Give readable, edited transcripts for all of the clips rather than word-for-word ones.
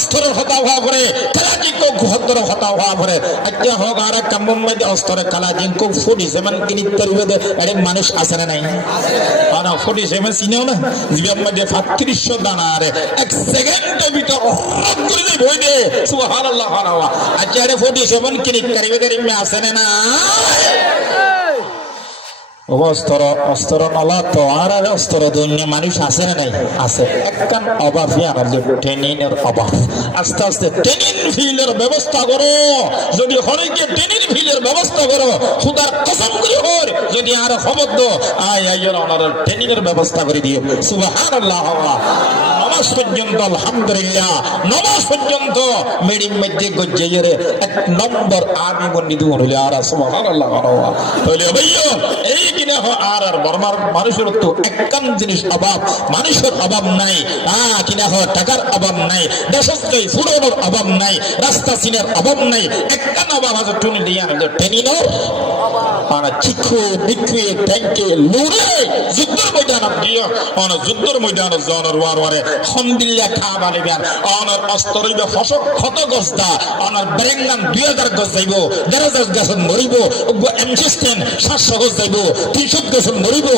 অস্তরের হতা হওয়া করে কালাজি কোক হতরের হতা হওয়া করে আজ্ঞা হোক আর কাম্বম মধ্যে অস্তরে কালাজি কোক 47 কিনিত পরিবেদে এর মানুষ আছে না নাই আর 47 চিনেও না জীবন মধ্যে 3500 দানা আরে এক সেকেন্ডের ভিতর হট করে দেই বই দে সুবহানাল্লাহ সুবহানাল্লাহ আজ্ঞা এর 47 কিনিত পরিবেদে মে আছে না অস্তর অস্তর নলা তো আর অস্তর দুনিয়া মানুষ আছে না নাই আছে একখান অভাবই আমাদের ট্রেনিংয়ের অভাব আস্তে আস্তে ট্রেনিং ফিল্ডের ব্যবস্থা করো যদি হরেকে ট্রেনিং ফিল্ডের ব্যবস্থা করো খুদার কসম করে হর যদি আর খবর দো আয় আইয়ের ওনার ট্রেনিং এর ব্যবস্থা করে দিও সুবহানাল্লাহ নামাজ পর্যন্ত আলহামদুলিল্লাহ নামাজ পর্যন্ত মেডিং মধ্যে গজ্জাইয়ের এক নম্বর আমি বন্দিত হইলে আর সুবহানাল্লাহ তাহলে ভাইও এই কিনা আর বর্মার মানুষের তো একদম জিনিস অভাব মানুষের অভাব নাই কিনা টাকার অভাব নাই দেশস্থায়ী ফুলনের অভাব নাই রাস্তা চিনের অভাব নাই একদম অভাব আছে টুনি দিয়া ট্রেনিংয়ের চিক্ষু বিক্রি ট্যাঙ্কে লুড়ে যুদ্ধের ময়দান দিয়ে যুদ্ধের ময়দান জনের ওয়ারে হমদিল্লা খা বালিবার অনার অস্তরিবে ফসক ক্ষত গছদা অনার বেরেঙ্গান 2000 গছ যাইব 1000 গছ মরিব এমসিস্টেন 700 গছ যাইব 300 গছ মরিব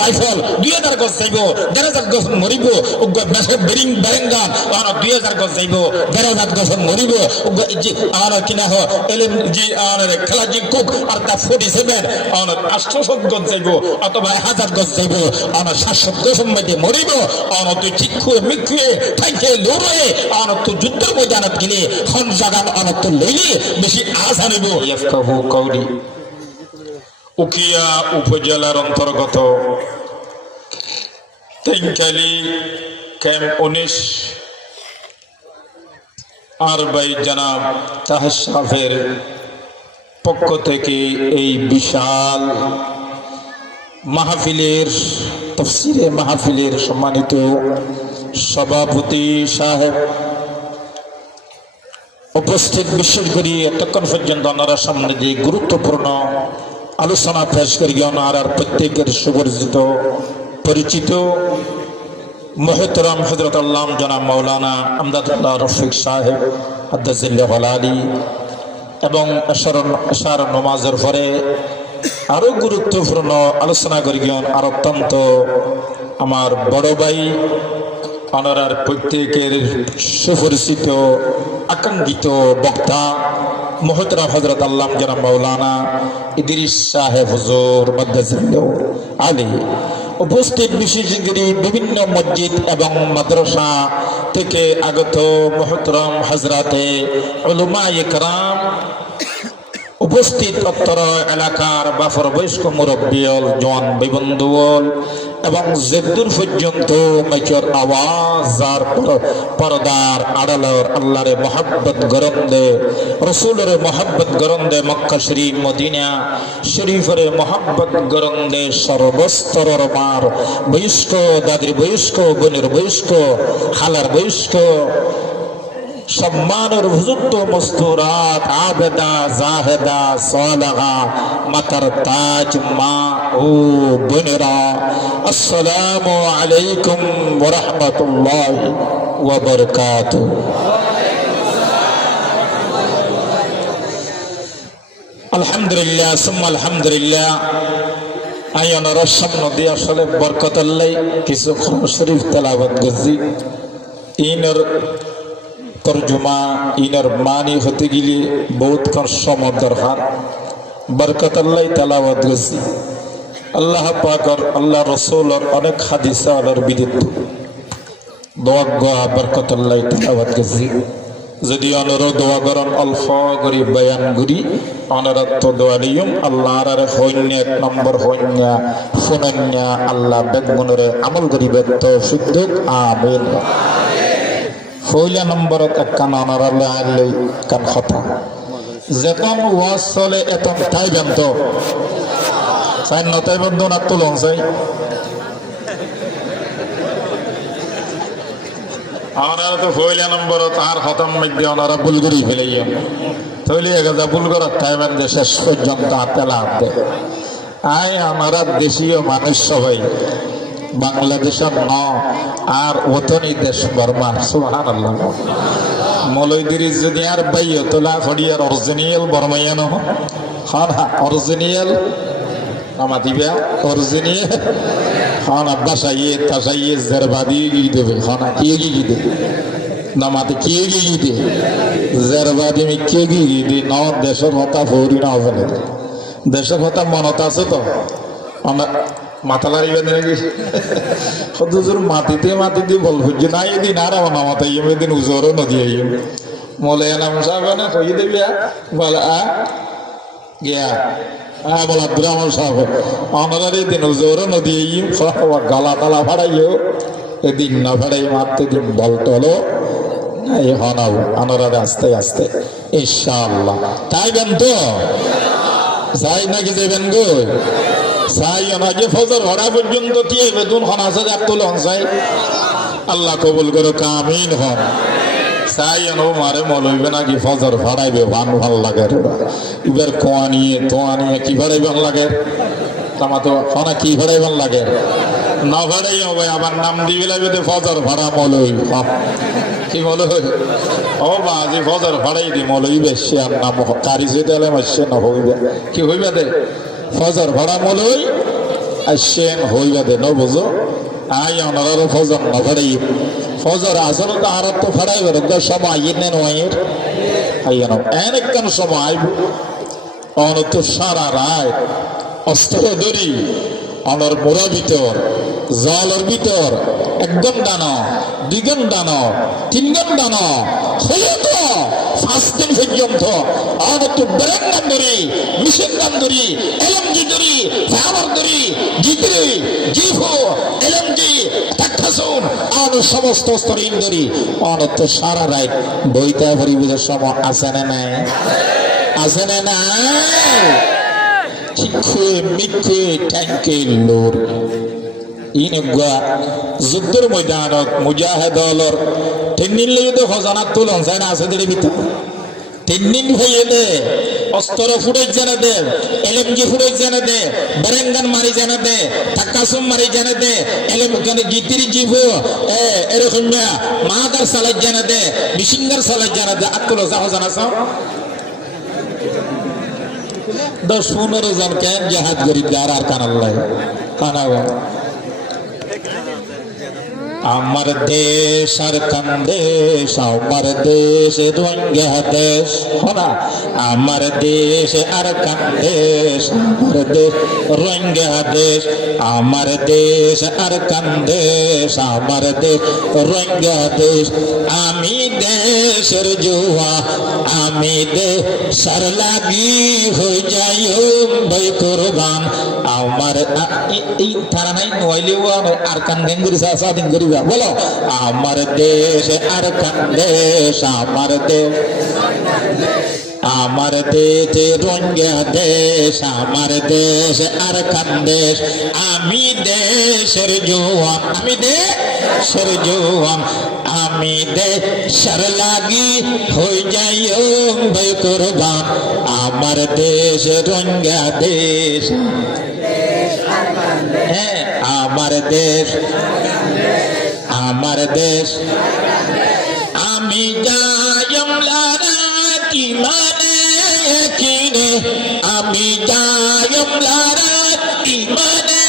রাইফল 2000 গছ যাইব 1000 গছ মরিব বেশে বেরেঙ্গান অনার 2000 গছ যাইব 1000 গছ মরিব আর কিনা এলএম জি আর খেলাজি কুক আর তা 47 অনার 800 গছ যাইব অথবা 1000 গছ যাইব অনার 700 গছ মধ্যে মরিব অনার তুই চিক্ষু মিক্ষু থাইকে লড়ে অনার তো যুদ্ধের ময়দানত গেলে খন জাগান অনার তো লইলে বেশি আশা নেব ইয়াফকাহু কওলি উকিয়া উপজেলার অন্তর্গত তেনকালি ক্যাম্প 19 আর ভাই জনাব তাহের সাহেবের পক্ষ থেকে এই বিশাল মাহফিলের তাফসীরে মাহফিলের সম্মানিত সভাপতি সাহেব উপস্থিত বিশেষ করে এতক্ষণ পর্যন্ত ওনারা সামনে যে গুরুত্বপূর্ণ আলোচনা পেশ করি ওনার প্রত্যেকের সুপরিচিত পরিচিত মোহতরম হযরত আল্লামা জনাব মাওলানা আমদাদুল্লাহ রফিক সাহেব আদাজিল্লাহ আলী এবং এশার নামাজের পরে আরো গুরুত্বপূর্ণ আলোচনা করি আর অত্যন্ত আমার বড় ভাই ওনার প্রত্যেকের সুপরিচিত আকাঙ্ক্ষিত বক্তা মোহতরম হযরত আল্লামা জনাব মাওলানা ইদ্রিস সাহেব হুজুর মাদ্দাজিল্লাহ আলী উপস্থিত বিশেষজ্ঞ বিভিন্ন মসজিদ এবং মাদ্রাসা থেকে আগত মোহতরম হযরতে উলামায়ে কেরাম উপস্থিত অত্র এলাকার বাফর বয়স্ক মুরব্বিয়ল জওয়ান ভাইবন্ধুল এবং জেদ্দুর পর্যন্ত মাইকের আওয়াজ আর পর্দার আড়ালর আল্লাহরে মহব্বত গরন্দে রসুলের মহব্বত গরন্দে মক্কা শরীফ মদিনা শরীফের মহব্বত গরন্দে সর্বস্তরের মার বয়স্ক দাদির বয়স্ক বোনের বয়স্ক খালার বয়স্ক সম্মানের হুজুর মস্তুরাত আবেদা জাহেদা সালেহা মাতার তাজ মা ও বোনেরা আসসালামু আলাইকুম ওয়া রাহমাতুল্লাহি ওয়া বারাকাতুহু আলহামদুলিল্লাহ সুম্মা আলহামদুলিল্লাহ আয়ানার সামনে দিয়ে আসলে বরকত আল্লাহ কিছু কোরআন শরীফ তেলাওয়াত করছি ইনর তরজমা ইনার মানি হতে গেলে বহুত সময় দরকার বরকত আল্লাহ তেলাওয়াত করছি আল্লাহ পাকর আল্লাহ রসুলের অনেক হাদিসা আলার বিদিত দোয়া বরকত আল্লাহ তেলাওয়াত করছি যদি অনর দোয়া করেন অল্প করি বয়ান করি অনরত তো দোয়া দিম আল্লাহর আর হইন্য এক নম্বর হইন্য শুনন্য আল্লাহ বেদমনরে আমল করিবে তৌফিক দিক আমিন পয়লা নম্বরত একখান অনারালে আইলেই কান কথা যেতন ওয়াজ চলে এতন তাই বেন্ত চাই নতাই বন্ধু না তুলন চাই ওনারা তো পয়লা নম্বরত আর খতম মধ্যে ওনারা ভুল করি ফেলাইয়া তৈলি এগা ভুল করার তাই বেন্দে শেষ পর্যন্ত হাতেলা হাতে আয় ওনারা দেশীয় মানুষ সবাই বাংলাদেশের ন আর ওতনই দেশ বর্মা সুবহানাল্লাহ মৌলবীর যদি আর বাইয় তোলা ফড়িয়ার অরিজিনাল বরমাইয়ানো হন অরিজিনাল আমা দিবা অরিজিনাল হন আব্বা সাইয়ে তাসাইয়ে জারবাদি কি দেবে হন কি দেবে নামাতে কি দে জারবাদি মি কি দে ন দেশের কথা ফৌরি না হবে দেশের কথা মনত আছে তো আমার মাথা লারিবেন নাকি সদুজুর মাটিতে বল বুঝছি না এদিন আর আমার নামাতে এদিন উজোরও নদী আইম মলে নাম সাহেব না কই দেবে বলে গিয়া বল আব্দুর রহমান সাহেব অনার এদিন উজোরও নদী আইম গালা টালা ফাড়াইও এদিন না ফাড়াই মারতে দিন বল টলো এই হনাও আনারা আস্তে আস্তে ইনশাআল্লাহ তাই বেন তো যাই নাকি যাবেন গো চাই যে ফজর হরা পর্যন্ত কি বেতন হন আছে যাত্তুল হনসাই আল্লাহ কবুল করো কামিন হন চাই মারে মলইবে নাকি ফজর ভাড়াইবে ভাল লাগে এবার কোয়া নিয়ে তোয়া নিয়ে কি ভাড়াইবেন লাগে তামা তো হনা কি ভাড়াইবেন লাগে না ভাড়াই হবে আবার নাম দিবে লাগবে ফজর ভাড়া মলই কি মলই ও বাজি ফজর ভাড়াই দি মলই বেশি আর নাম কারি যেতে মাসে না হইবে কি হইবে দে ফজর ভাড়া মলই আসেন হইবা দে ন বুঝো আই অনার ফজর না ভাড়াই ফজর আসর তো আর তো ভাড়াই বেরো সময় ইনে নয়ের আইয়ানো এনেকন সময় অনত সারা রায় অস্ত্র ধরি অনর মোড়া ভিতর জলের ভিতর একদম ডানো দ্বিগুণ ডানো তিনগুণ ডানো হলো তো 5 দিন পর্যন্ত অনত বেরেন্দাম ধরি মিশিন্দাম ধরি এলএমজি ধরি ফাওয়ার ধরি জিতরি জিফো এলএমজি তাকহাসুন আর সমস্ত স্তরিন ধরি অনত সারা রাত বইতা পরিবেশের সময় আছে না নাই আছে না নাই শিক্ষে মিথ্যে ট্যাঙ্কে লোর ইনগুয়া যুদ্ধের ময়দানত মুজাহিদলর তিনদিন লইতে খজানাত তুলন চাই না আছে দেড় ভিতর 3 দিন হইয়ে দে অস্ত্র ফুটে জানে দে এলএমজি ফুটে জানে দে বেরেঙ্গান মারি জানে দে তাকাসুম মারি জানে দে এলএম কেন গিতির জিবো এরকম মাদার সালাত জানে দে মিশিঙ্গার সালাত জানে দে আত্মল জানা সাও 10-15 জন কেন জাহাজ গরিব আর কানাল্লাহ কানাও আমার দেশ আর কান্দেশ আমার দেশ রঙ্গা দেশ হনা আমার দেশ আর কান্দেশ আমার দেশ রঙ্গা দেশ আমার দেশ আর কান্দেশ আমার দেশ রঙ্গা দেশ আমি দেশের জুয়া আমি দেশের লাগি হয়ে যাই ভাই কোরবান আমার এই তারা নাই নইলেও আর কান্দেন করি স্বাধীন করি বলো আমার দেশ আর কান্দেশ আমার দেশ আমার দেশে রঙ্গা দেশ আমার দেশ আর কান্দেশ আমি দেশের জোয়ান আমি দেশের জোয়ান আমি দেশের লাগি হয়ে যাই ভাই কোরবান আমার দেশ রঙ্গা দেশ হ্যাঁ আমার দেশ আমার দেশ আমি যাইম লারাতি মানে কিনে আমি যাইম লারাতি মানে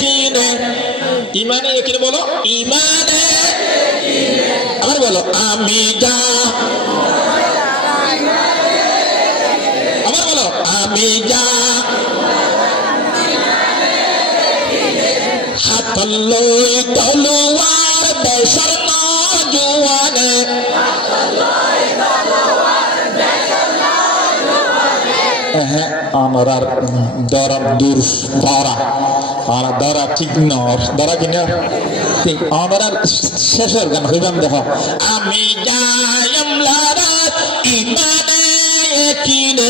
কিনে ইমানে কিনে বলো ইমানে আবার বলো আমি যা আবার বলো আমি যা হাতলই তলোয়ার দেশের নজওয়ানে আমার আর দরা দূর ধরা আর দরা ঠিক নর দরা কিনা আমার আর শেষের গান হইবাম দেখো আমি যাইম লারাত ইমানে কিনে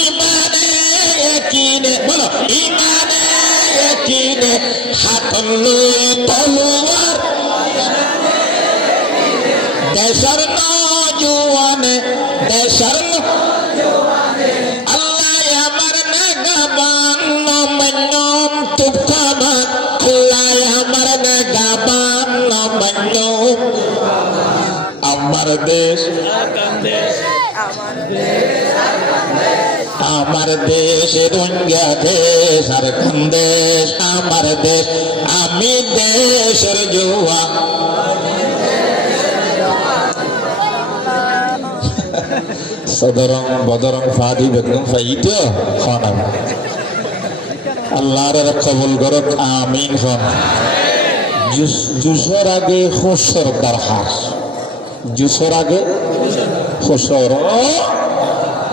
ইমানে কিনে বলো ইমানে কিনে হাতলই তলোয়ার দেশের নজওয়ানে দেশের আল্লাহ আমার নাগাবান নমন্যম তুফামান আল্লাহ আমার নাগাবান নমন্যম আমার দেশ আমার দেশ রোহিঙ্গা দেশ আর কোন দেশ আমার দেশ আমি দেশের জোয়া সদরং বদরং ফাদি বেগম ফাইত খানাম আল্লাহর কবুল করুক আমিন খান জুসর আগে খুশর দরকার জুসর আগে খুশর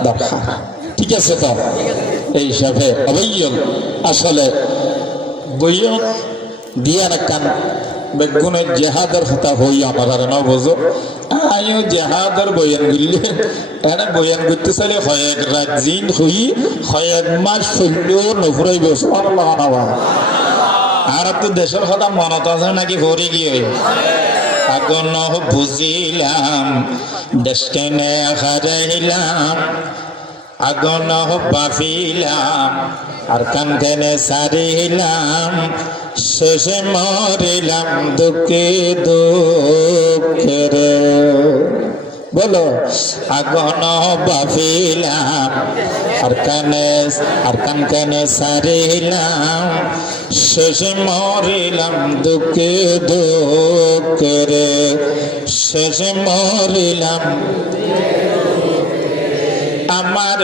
দরকার ঠিক আছে তো এই হিসাবে অবৈয়ন আসলে বইয়ন দিয়া রাখান বেগুনের জেহাদের কথা হই আমার না বোঝো আইও জেহাদের বয়ান গুলি এনে বয়ান করতে চাইলে কয়েক রাত দিন হই কয়েক মাস চললেও নফুরাইব সুবহানাল্লাহ আর তো দেশের কথা মনত আছে নাকি ভরে গিয়ে আগুন বুঝিলাম দেশকে নে হারাইলাম আগুন বাফিলাম আর কানকেনে সারিলাম শেষে মরিলাম দুঃখে দুঃখের বলো আগুন বাফিলাম আর কানকেনে সারিলাম শেষে মরিলাম দুঃখে দুঃখের শেষে মরিলাম আমার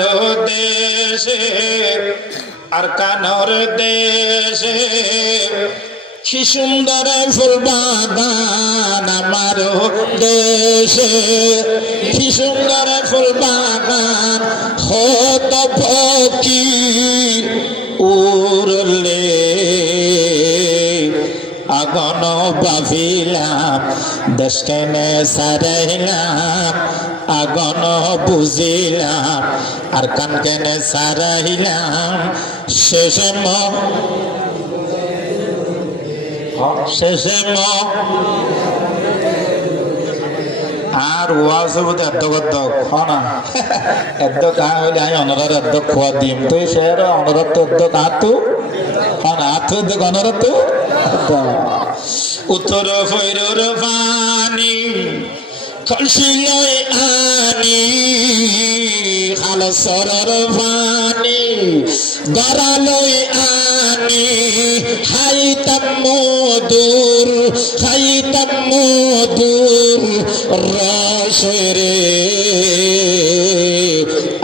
দেশে আর কানর দেশে কি সুন্দর ফুল বাগান আমার দেশে কি সুন্দর ফুল বাগান হত পক্ষী উড়লে আগুন বাফিলাম দেশকে সারাইলাম আগুন বুঝিলাম আর কানকেনে সারাইলাম শেষে আর ওয়াজ হবো এদ্দক না এদ্দক হইলে আমি অনরার এদ্দক খোয়া দিম তো সের অনরার তো এদ্দক আতু হন আতু এদ্দক অনরার তো উত্তর ফৈরুর পানি কলসিলৈ আনি খাল সরর পানি গড়ালৈ আনি খাইতাম মধুর রসরে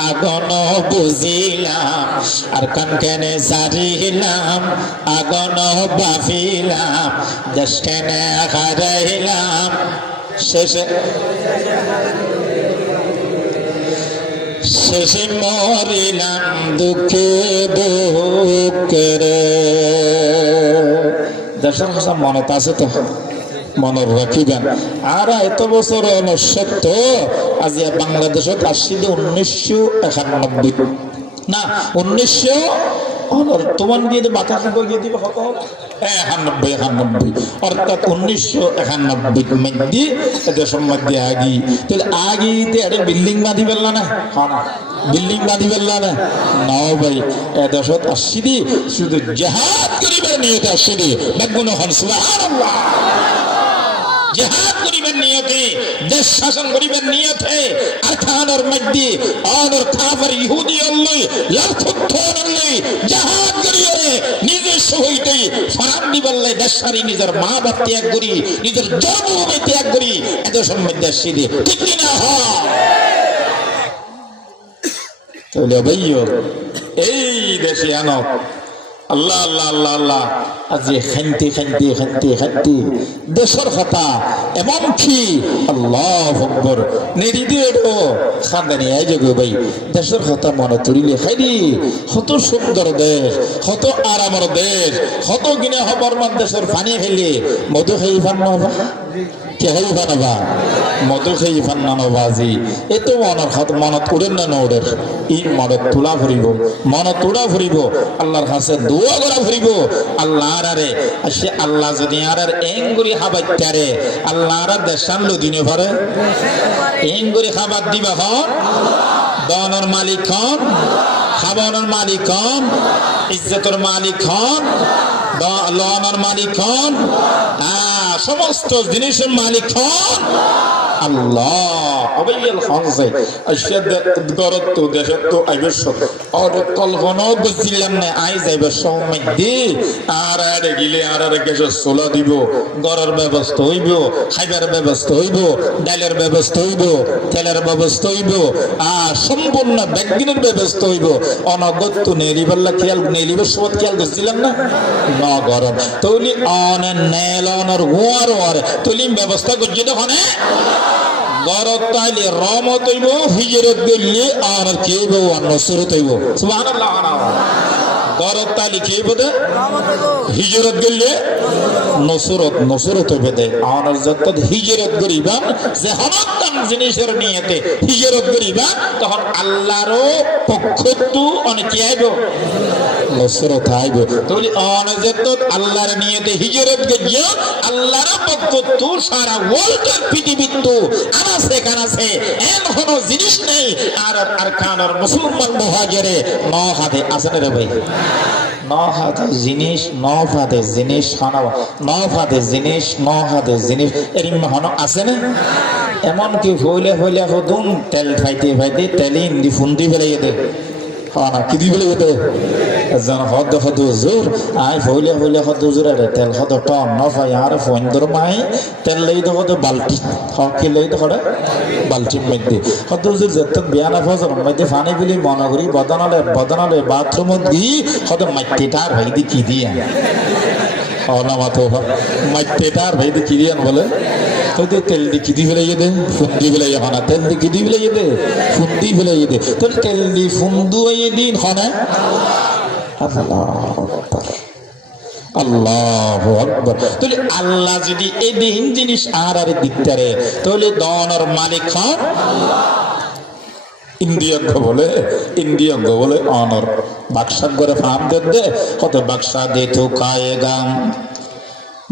আগুন বুঝিলাম আর কানকেনে সারিলাম আগুন বাফিলাম দেশকেনে হারাইলাম শেষে মরিলাম দুঃখে দুঃখের দেশের কথা মনত আছে তো মনে রাখিবেন আর এত বছর সত্য আজ বাংলাদেশত আসছিল 1991 না 1900 তোমার দিয়ে মাথা সম্পর্ক গিয়ে দিবে কত 91 অর্থাৎ 1991 মধ্যে দেশের মধ্যে আগি তাহলে আগিতে একটা বিল্ডিং বাঁধি পেল না বিল্ডিং বাঁধি পেল না নাও ভাই দেশত আসছি শুধু জেহাদ করিবার নিয়তে আসছি বেগুন হন সুবহানাল্লাহ জেহাদ করিবেন নিয়তে দেশ শাসন করিবেন নিয়তে আর খানোর মধ্যে অনর কাফের ইহুদি আল্লাহ লাখুত্তর আল্লাহ জেহাদ করিয়ে নিজের সহিতে ফরান দিবল্লে দেশ সারি নিজের মা বাপ ত্যাগ করি নিজের জন্মভূমি ত্যাগ করি এদেশের মধ্যে আসছি ঠিক না হয় তাহলে ভাইও এই দেশে আনক আল্লাহ আল্লাহ আল্লাহ আল্লাহ আজি খান্তি দেশের কথা এমন কি আল্লাহু আকবার নিরিদিও খান্দানি আই জগো ভাই দেশের কথা মনে তুলিলে খাইদি কত সুন্দর দেশ কত আরামের দেশ কত গিনে হবার মান দেশের পানি খেলে মধু খাই পান না কে খাই পানবা মধু খাই পান না বাজি এত মনের হাত মনত উড়েন না উড়ের ই মনত তোলা ফুরিব মনত তোলা ফুরিব আল্লাহর কাছে দোয়া করা ফুরিব আল্লাহর আরে সে আল্লাহ যদি আর এঙ্গুরি হাবাইতারে আল্লাহর দেশান লদিনে পারে এঙ্গুরি খাবার দিবা হন দনের মালিক হন খাবানোর মালিক হন ইজ্জতের মালিক হন লনের মালিক হন সমস্ত জিনিসের মালিক হন আল্লাহ আবাইল খানসে আশাদ গরত তো দেশত তো আইবস আর কলগনো বুঝিলাম না আই যাইব সময় দি আর আরে গিলে আর গেছে সোলা দিব গরের ব্যবস্থা হইব খাইবার ব্যবস্থা হইব ডালের ব্যবস্থা হইব তেলের ব্যবস্থা হইব আর সম্পূর্ণ ব্যাগিনের ব্যবস্থা হইব অনগত তো নেলিবাল্লা খেয়াল নেলিবার সময় খেয়াল বুঝিলাম না গরম তৈলি অন নেল অনর ওয়ার ওয়ার তৈলি ব্যবস্থা করছি তখন গরত তাইলে রমত হইব হিজরত গেলে আর কেব অন্য সুরত হইব সুবহানাল্লাহ গরত তাইলে কেব দে হিজরত গেলে নসরত নসরত হইবে দে আর যত হিজরত করিবান যে হমাত্তাম জিনিসের নিয়তে হিজরত করিবা তখন আল্লাহরও পক্ষতু অনেক কি আইব নসরত আইব তাহলে অনজত আল্লাহর নিয়তে হিজরত গিয়ে আল্লাহর পক্ষতু সারা ওয়ার্ল্ডের পৃথিবীতে আনাসে কানাসে এমন জিনিস নেই আর আরকানের মুসলমান মুহাজিরে নহাদে আসেন রে ভাই নহাদে জিনিস নহাদে জিনিস খানাওয়া নহাদে জিনিস নহাদে জিনিস এরম হন আছে না এমন কি হইলে হইলে হদুন তেল খাইতে খাইতে তেলে ইন্দি ফুন্দি ফেলাই দে হ্যাঁ কি দি ফেলাই দে জন হদ হদ জোর আই হইলে হইলে হদ জোর রে তেল হদ টন নফাই আর ফন্দর মাই তেল লই দো হদ বালতি হকি লই দো হদ বালতি মধ্যে হদ জোর যত বিয়ানা ফজর মধ্যে পানি বিলি মনগরি বদনালে বাথরুমত গি হদ মাটিটার হই দি কি দিয়া না মাতো মাটিটার হই দি কি দিয়া বলে হয়তো তেল দি কিদি ফেলাই দে ফুন্দি ফেলাই হনা তেল দি কিদি ফেলাই দে ফুন্দি ফেলাই দে তো তেল দি ফুন্দু এই দিন হনা আল্লাহু আকবার তাহলে আল্লাহ যদি এই দিন জিনিস আর দিকতারে তাহলে দনের মালিক হন ইন্ডিয়া বলে অনর বাক্সা করে ফার্ম দে কত বাক্সা দে তো খায়েগা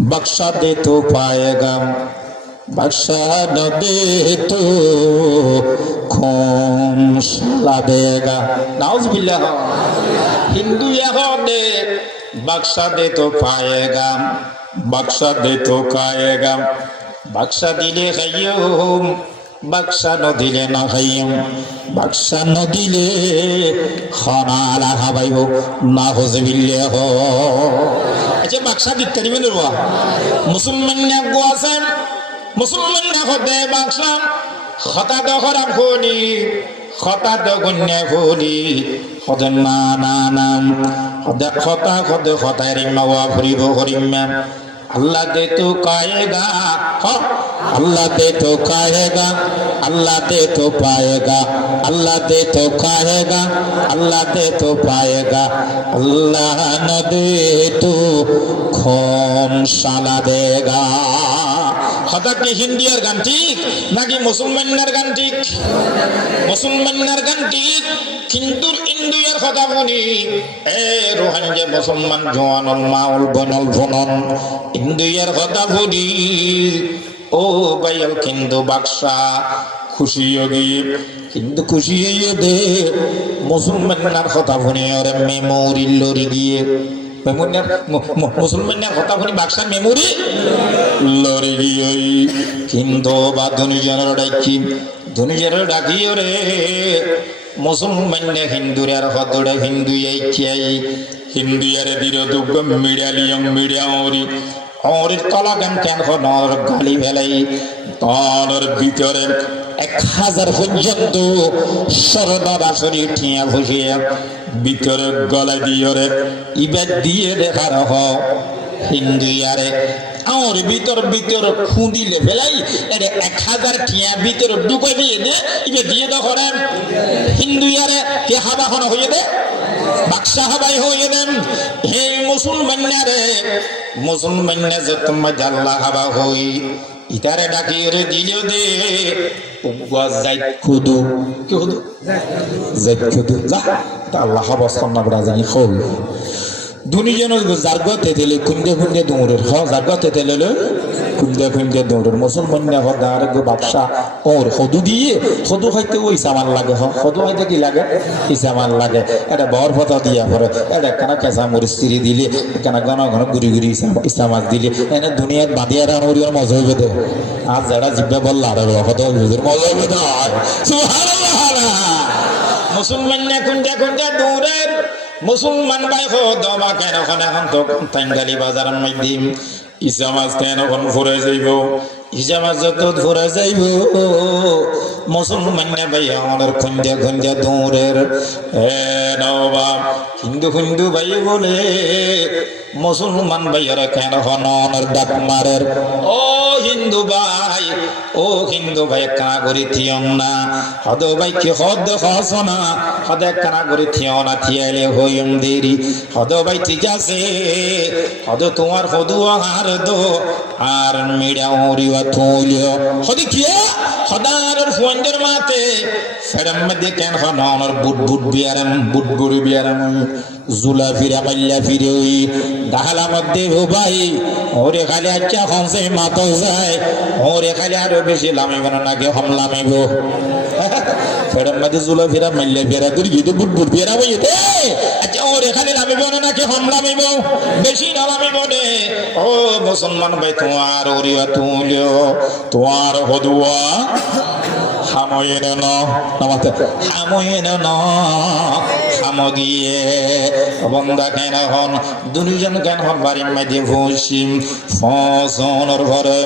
बख्शा दे तो पाएगा बख्शा न दे तो खून साला देगा नाउज़ुबिल्लाह हिंदू यहाँ दे बख्शा दे तो पाएगा बख्शा दे तो खाएगा बख्शा दिले खय्यूम बख्शा न दिले न खय्यूम बख्शा न दिले खाना ला खाबाइबो नाउज़ुबिल्लाह अच्छा बख्शा दिते नहीं मेरे वो मुसलमान ने गुआसे मुसलमान ने खुदे बख्शा खता दो खराब होनी खता दो गुन्ने होनी खुद ना ना ना खुद खता रिम्मा वाफरी बो रिम्मा अल्लाह दे तो खाएगा अल्लाह दे तो खाएगा अल्लाह दे तो पाएगा अल्लाह दे तो खाएगा अल्लाह दे तो पाएगा अल्लाह न दे तो खून साला देगा खता की हिंदी और गान ठीक ना कि मुसलमान गान ठीक मुसलमान गान ठीक किंतु इंडियार खता बनी ए रोहन जे मुसलमान जवानल माउल बनल भनन इंडियार खता बनी ओ भाइयल किंतु बक्सा खुशी होगी किंतु खुशी ये दे मुसलमान खता बनी और मेमोरी लोरी दिए मुसलमान खता बनी बक्सा मेमोरी लोरी दिए किंतु बात दुनिया डाकी रे मुसलमान ने हिंदू यार खतोड़े हिंदू हिंदू यार दिरो दुग मीडिया और कला गान कैन खनर गाली भेलाई तनर भीतरे 1000 পর্যন্ত সরদার আসরি ঠিয়া বসিয়া ভিতরে গলা দিয়ে রে ইবাদ দিয়ে দেখার হ হিন্দু ইয়ারে और भीतर खुदिले फेलाई एरे 1000 ठिया भीतर ढुकाई দিয়ে দে ইবে দিয়ে দাও করে হিন্দু ইয়ারে কে হাবা হন হয়ে দে বাদশা হাবাই হয়ে দেন হে মুসলমান নে যে তোমা জাল্লা হাবা হই ইতারে ডাকি রে দিলে দে উগা যাইত খুদু কি খুদু যাইত খুদু যা তা আল্লাহ হাবা সামনা বড় জানি খোল দুনিজনের জারগতে দিলে কুন্দে কুন্দে দৌড়ের হ জারগতে দিলে খুঁজে খুঁজে দৌড়ের মুসলমান না হদা আর বাদশা ওর হদু দিয়ে হদু হইতে ওই সামান লাগে হদু হইতে কি লাগে এই সামান লাগে এটা বর ফতা দিয়া পরে এটা কেন কেঁচা মরিচ চিরি দিলে কেন ঘন ঘন ঘুরি ঘুরি ইসামাজ দিলে এনে দুনিয়ার বাদিয়া রান ওরিয়ার মজা হইবে দে আর যারা জিব্বা বললা আর হদু মজা হইবে না সুবহানাল্লাহ মুসলমান না কুঞ্জা কুঞ্জা দূরের মুসলমান ভাই হদমা কেন এখন তো তাঙ্গালি বাজারের মধ্যে ইসামাজ কেন এখন ফুরে যাইব ইসামাজ যত ফুরে যাইব মুসলমান না ভাই আমাদের কুঞ্জা কুঞ্জা দূরের নবাব হিন্দু হিন্দু ভাই বলে মুসলমান ভাইয়েরা কেন হনর ডাক মারের ও হিন্দু ভাই ও হিন্দু ভাই কানা করি থিয়ন না হদ ভাই কি হদ হস না হদ কানা করি থিয় না থিয়ালে হইম দেরি হদ ভাই ঠিক আছে হদ তোমার হদু আর দো আর মিড়া ওরিয়া থুলিও হদি কি হদার ফুঞ্জের মাতে ফেরম মধ্যে কেন হনর বুট বুট বিয়ারাম বুট বুড়ি বিয়ারাম জুলা ফিরা পাল্লা ফিরে ওই ডাহালা মধ্যে ও ভাই ওরে খালি আচ্ছা হংসে মাতো যায় ওরে খালি আরো বেশি লামিব না নাকি হম লামিব ফেরম মধ্যে জুলা ফিরা মাল্লা ফিরা তুই গিয়ে বুট বুট ফিরা বই আচ্ছা ওরে খালি লামিব না নাকি হম লামিব বেশি না লামিব রে ও মুসলমান ভাই তোমার ওরিয়া তুলিও তোমার হদুয়া হাময়েন নামাতে হাময়েন হামগিয়ে বন্দা কেন হন দুজন কেন হন বাড়ির মাঝে ভসিম ফসনের ঘরে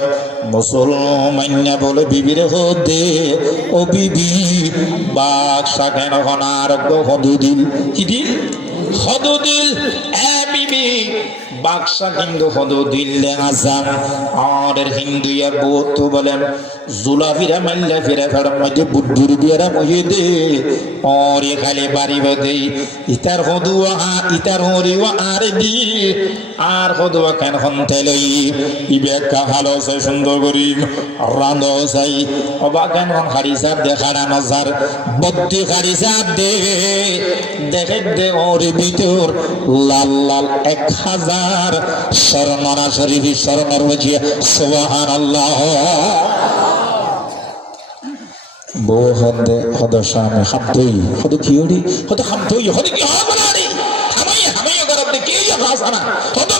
মুসলমান বলে বিবির হদে ও বিবি বাদশা কেন হন আরোগ্য হদুদিল কি দিল হদুদিল বিবি বাদশা কিন্তু হদু দিল্লে আসাম আর হিন্দু আর বহুত বলেন জুলা ফিরা মাল্লা ফিরা ফেরার মধ্যে বুদ্ধুর বিয়ারা মহিয়ে দে ওরে খালি বাড়ি বাদে ইতার হদুয়া ইতার হরিওয়া আর দি আর হদুয়া কেন হন্তে লই ইবেকা ভালো সে সুন্দর করি রান্ধ চাই অবা কেন হন হাড়ি সাপ দে খাড়া নজার বদ্দি হাড়ি সাপ দে দেখে দে ওরে ভিতর লাল লাল 1000 শরণনা শরীফ শরণের বুঝিয়ে সুবহানাল্লাহ বো হদে হদশামে হাবদই হদ কিওড়ি হদ হাবদই হদ কি হাবলারি হামাইয়া হামাইয়া গরতে কি ইয়া ভাষানা হদ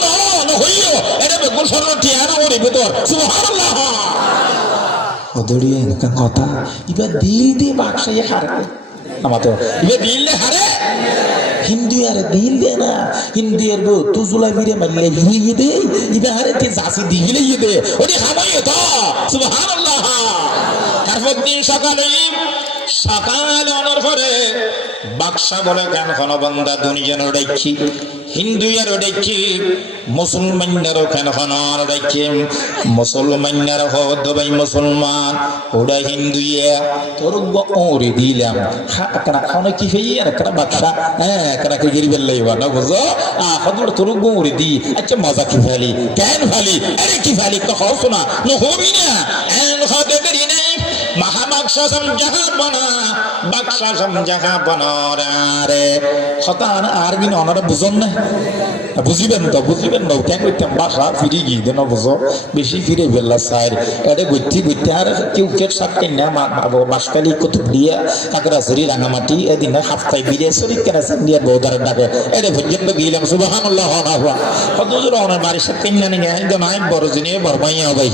ন হইও এটা বে গুলশরণ টিয়ানা ওরে ভিতর সুবহানাল্লাহ হদড়িয়ে এনকা কথা ইবা দিল দি বাক্সায়ে হারে আমাতো ইবা দিল দে হারে হিন্দু আর দিল দে না হিন্দু এর গো তুজুলা ফিরে মারলে হিয়ে দে ইবা হারে তে জাসি দিলে ইয়ে দে ওরে হামাইয়া তো সুবহানাল্লাহ তারপর দিন সকালে অনর করে বাক্সা বলে কেন কোন বন্দা দুনিয়া দেখি হিন্দু আর দেখি মুসলমানরা কেন হনর দেখি মুসলমানরা হদ ভাই মুসলমান ওরা হিন্দু তোর ওরে দিলাম কারা খাওয়া কি ফেয়ে আর কারা বাক্সা হ্যাঁ কারা কি গিরি বেল্লাইবা না বুঝো হদর তোর ওরে দি আচ্ছা মজা কি ফেলি কেন ফেলি আরে কি ফেলি কহ শোনা ন হবি না এন হদে করি নাই মহাবাক্সা সমঝা বনা বাক্সা সমঝা বনরে হতান আর বিন অনারা বুঝন না বুঝিবেন তো কেন করতাম বাসা ফিরে গিয়ে দেন বুঝো বেশি ফিরে বেলা সাইড এটা গইতে গইতে আর কেউ কেউ সাত কেনা বাসকালি কত দিয়া কাকরা সরি রাঙামাটি এদিন হাফতাই বিরে সরি কেনা সান্দিয়া বউদার ডাকে এটা পর্যন্ত গিলাম সুবহানাল্লাহ হদুজুর ওনার বাড়ির সাথে কেনা নিয়ে একদম আই বড় জিনে বরমাইয়া ভাই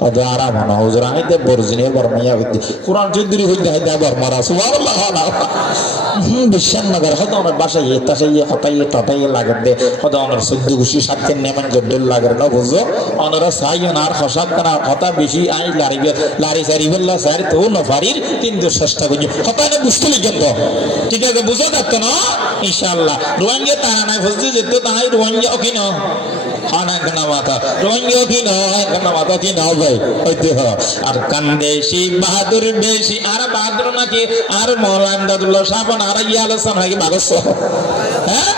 হদ আরাম না হুজুর আইতে বড় জিনে বরমাইয়া হইতে কোরআন চৌধুরী হইতে হাইতে বরমারা সুবহানাল্লাহ বিশ্বাস নগর হদ ওনার বাসায় তাসাই হতাই টটাই লাগবে দে হদ ওনার সদ্য খুশি সাথে নেমান জড্ডল লাগে না বুঝো ওনারা সাইন আর হসাব করা হতা বেশি আই লারিবে লারি সারি বললা স্যার তো নফারির কিন্তু চেষ্টা করি হতা না বুঝতে লিখেন তো ঠিক আছে বুঝো থাকতো না ইনশাআল্লাহ রোহিঙ্গা তারা নাই বুঝতে যেত তাই রোহিঙ্গা কি না খানা গানা মাথা রোহিঙ্গা কি না গানা মাথা কি না ভাই হইতে হ আর কান্দেশি বাহাদুর বেশি আর বাহাদুর নাকি আর মৌলানা দাদুল্লাহ সাহেব আর ইয়া আলোচনা নাকি ভালো হ্যাঁ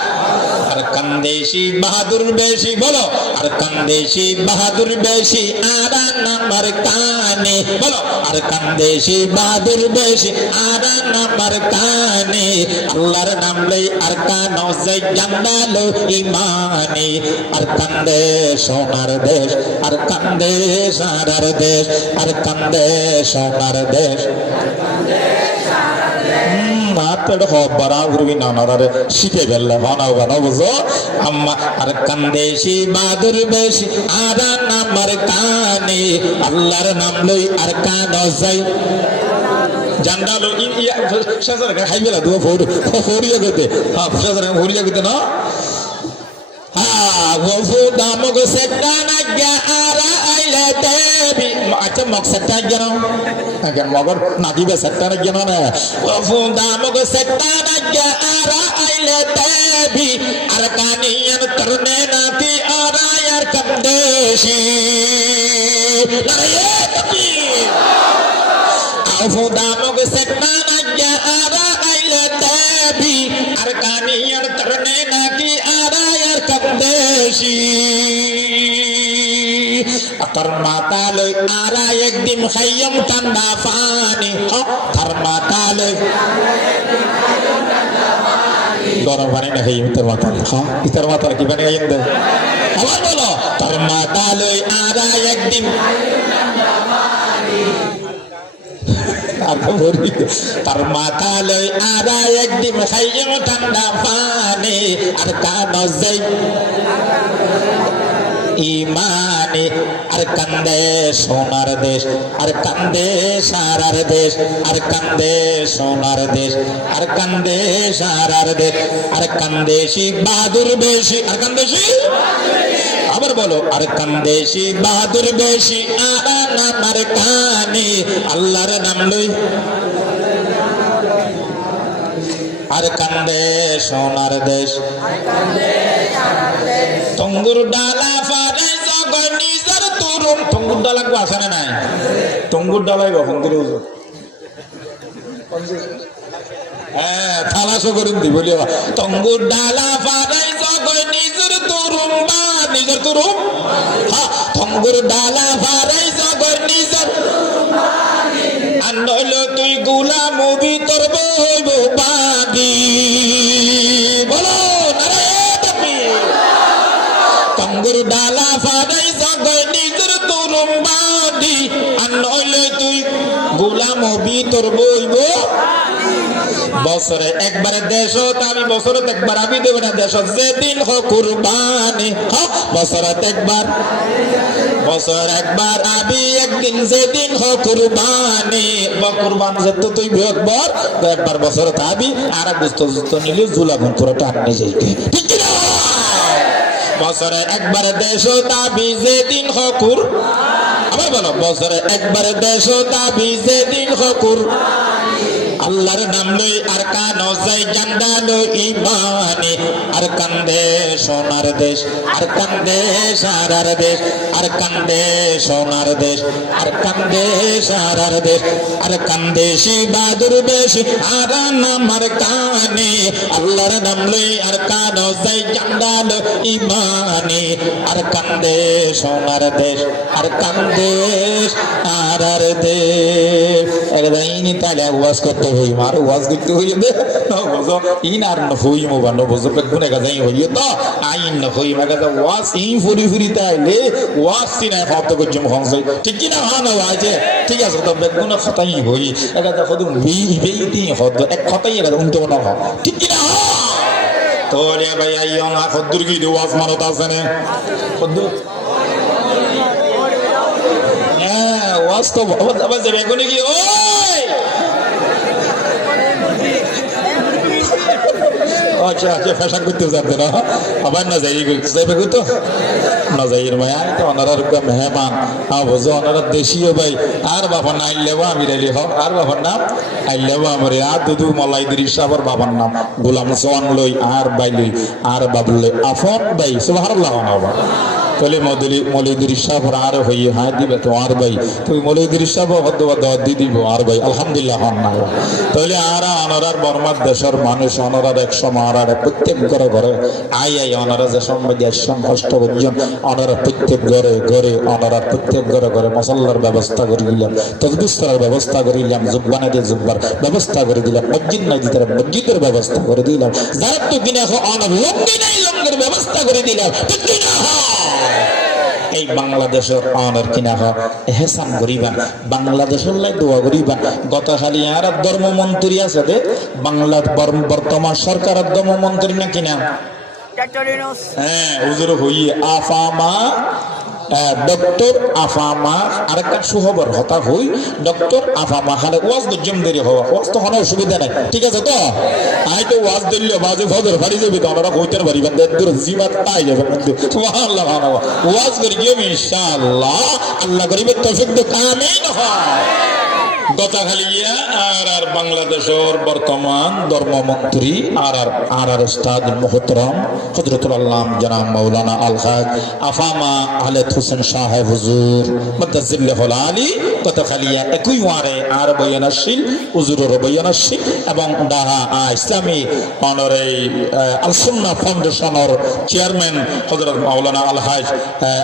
আর কান্দেশি বাহাদুর বেশি বলো আর কান্দেশি বাহাদুর বেশি আরা নাম্বার কানে বলো আর কান্দেশি বাহাদুর বেশি আরা নাম্বার কানে আল্লাহর নাম লই আর কানো যাই জান্নালো ইমানে আর কান্দে সোনার দেশ আর কান্দে সারার দেশ আর কান্দে সোনার দেশ মাত্র হবারা ঘুরবি নানারে শিখে ফেললে বানাও বানাও বুঝো আম্মা আর কান্দেশি বাদুর বেশি আর নামার কানে আল্লাহর নাম লই আর কান যাই জান্ডালো ইয়া শাসার খাইবেলা দুয়া ফোরিয়া গতে হ্যাঁ শাসার ফোরিয়া গতে না ওফু দামগ সেটানা গ্যারা আইলে দেবি আচ্ছা মগ সেটা গেন আগে মগর নাদিবে সেটানা গেন না ওফু দামগ সেটানা গ্যারা আইলে দেবি আর কানিয়ান করনে নাতি আরায়ার কন্দেশি লড়াইয়ে তবি ওফু দামগ সেটানা গ্যারা আইলে দেবি আর কানিয়ান করনে নাতি আরায়ার কন্দেশি তার মাতা লই আরা একদিন খাইয়ম ঠান্ডা পানি তার মাতা লই গরম পানি না খাইয়ম তার মাতা হ্যাঁ তার মাতা কি পানি খাইয়ম দে আবার বলো তার মাতা লই আরা একদিন তার মাথা লই আরা একদিন খাইয়ম ঠান্ডা পানি আর কানো যাই ইমানে আর কান্দে সোনার দেশ আর কান্দে সারার দেশ আর কান্দে সোনার দেশ আর কান্দে সারার দেশ আর কান্দেশি বাহাদুর বেশি আর কান্দেশি আবার বলো আর কান্দেশি বাহাদুর বেশি আরা নামার কানে আল্লাহর নাম লই আর কান্দে সোনার দেশ তঙ্গুর ডালা ফারে জগর নিজের তরুণ তঙ্গুর ডালা কো আসে না নাই তঙ্গুর ডালাই কখন দিলে হুজুর হ্যাঁ থালাশো করুন দি বলিও তঙ্গুর ডালা ফারে জগর নিজের তরুণ বা নিজের তরুণ হ্যাঁ তঙ্গুর ডালা ফারে জগর নিজের আনল তুই গুলাম ভিতর বইব বাদি বলো তঙ্গুর ডালা ফাদাই জগয় নিজের তরুণ বাদি আর নইলে তুই গোলাম ভিতর বইব বছরে একবার দেশত আমি বছরে একবার আমি দেব না দেশত যেদিন হোক কুরবানি বছরত একবার বছর একবার আমি একদিন যেদিন হোক কুরবানি বা কুরবান যেত তুই বৃহৎ একবার বছরত আমি আর বুঝতে নিলে জুলাগুন করে টানতে যাই ঠিক না বছরে একবার দেশ দাবি যেদিন হকুর আবার বলো বছরে একবার দেশ দাবি যেদিন হকুর আল্লাহর নাম লই আর কানো যাই জান্নালো ইমানে আর কান্দে সোনার দেশ আর কান্দে সারার দেশ আর কান্দে সোনার দেশ আর কান্দে সারার দেশ আর কান্দেশি বাহাদুর বেশি আর নামার কানে আল্লাহর নাম লই আর কানো যাই জান্নালো ইমানে আর কান্দে সোনার দেশ আর কান্দে সারার দেশ একদাইনি তাহলে ওয়াজ করতে হই মার ওয়াজ করতে হই দে না বুঝো ইন আর না হই মো বানো বুঝো বেগুনে গাজাই হই তো আইন না হই মাগা ওয়াজ ই ফুরি ফুরি তাইলে ওয়াজ তিনা ফটো কজম হংসই ঠিক কি না হানা ওয়াজে ঠিক আছে তো বেগুনে খতাই হই এগাদা খদু বেইতি হদ এক খতাই এগাদা উনতো না ঠিক কি না তোরে ভাই আইও না খদ্দুর কি ওয়াজ মারত আছে না খদ্দুর হ্যাঁ ওয়াজ তো আবার যাবে কোনে কি ওই আচ্ছা আচ্ছা ফ্যাশন করতে যাবে না আবার না যাই যাবে তো না যাই ভাই তো ওনার মেহমান হ্যাঁ বুঝো ওনার দেশীয় ভাই আর বাবার না আইলেবা আমি রাইলে হোক আর বাবার নাম আইলেবা আমার আর দুদু মলাই দিরিস আবার বাবার নাম গোলাম সোয়ান লই আর বাই লই আর বাবুল লই আফন ভাই সুবহানাল্লাহ তাহলে মৌলুদুর সাহেব আর হই হাত দিবে তো আর ভাই তুই মৌলুদুর সাহেব দি দিব আর ভাই আলহামদুলিল্লাহ হন না তাহলে আর অনারার বর্মার দেশের মানুষ অনারার এক সময় আর প্রত্যেক ঘরে ঘরে আই অনারা যে সময় কষ্ট করছেন অনারা প্রত্যেক ঘরে ঘরে অনারার প্রত্যেক ঘরে ঘরে মশাল্লার ব্যবস্থা করে দিলাম তসবিহ করার ব্যবস্থা করে দিলাম জুব্বা না দিয়ে জুব্বার ব্যবস্থা করে দিলাম মসজিদ না দিতে মসজিদের ব্যবস্থা করে দিলাম যারা তো কিনা অনার লঙ্গি নাই লঙ্গের ব্যবস্থা করে দিলাম এই বাংলাদেশের অনার কিনা হেসান করিবান বাংলাদেশের লাই দোয়া করিবান গতকালি আর ধর্মমন্ত্রী আছে দে বাংলা বর্তমান সরকারের ধর্মমন্ত্রী না কিনা হ্যাঁ হুজুর হই আফামা ডক্টর আফামা আরেকটা সুখবর হতা হই ডক্টর আফামা খালে ওয়াজ গজ্জম দেরি হওয়া ওয়াজ তো কোনো অসুবিধা নাই ঠিক আছে তো আই তো ওয়াজ দিলে বাজে ফজর ফাড়ি যাবি তো আমরা কইতে পারি বান্দে দূর জিবাত পাই যাবে সুবহানাল্লাহ ওয়াজ করি গিয়ে ইনশাআল্লাহ আল্লাহ করিবে তৌফিক দে আমিন হয় গতকালিয়া আর বাংলাদেশের বর্তমান ধর্মমন্ত্রী আর উস্তাদ মুহতারাম হযরতুল আল্লাম জনাব মাওলানা আল হাজ আফামা আহলেদ হোসেন সাহেব হুজুর মুদাজ্জিল্লাহুল আলী গতকালিয়া একই ওয়ারে আর বয়ানশীল হুজুরের বয়ানশীল এবং ডাহা ইসলামী অনরে আল সুন্নাহ ফাউন্ডেশনের চেয়ারম্যান হযরত মাওলানা আল হাজ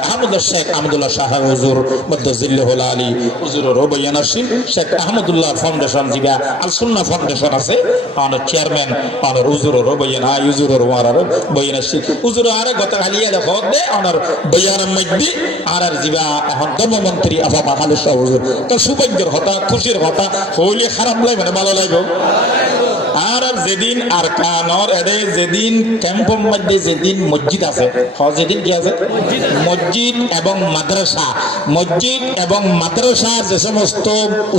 আহমদুল্লাহ শেখ আহমদুল্লাহ সাহেব হুজুর মুদাজ্জিল্লাহুল আলী হুজুরের বয়ানশীল শেখ আহমদুল্লাহ ফাউন্ডেশন জিগা আল সুন্নাহ ফাউন্ডেশন আছে আমার চেয়ারম্যান আমার হুজুরের বয়ান হুজুরের ওয়ারার বয়ান আছে হুজুর আর গতকালিয়া দেখো দে আমার বয়ানের মধ্যে আর জিগা এখন ধর্মমন্ত্রী আফামা খালেদ শাহ হুজুর তো সৌভাগ্যের কথা খুশির কথা হইলে খারাপ লাগে মানে ভালো লাগবে আর যেদিন আর কানর এডে যেদিন ক্যাম্পের মধ্যে যেদিন মসজিদ আছে যেদিন কি আছে মসজিদ এবং মাদ্রাসা যে সমস্ত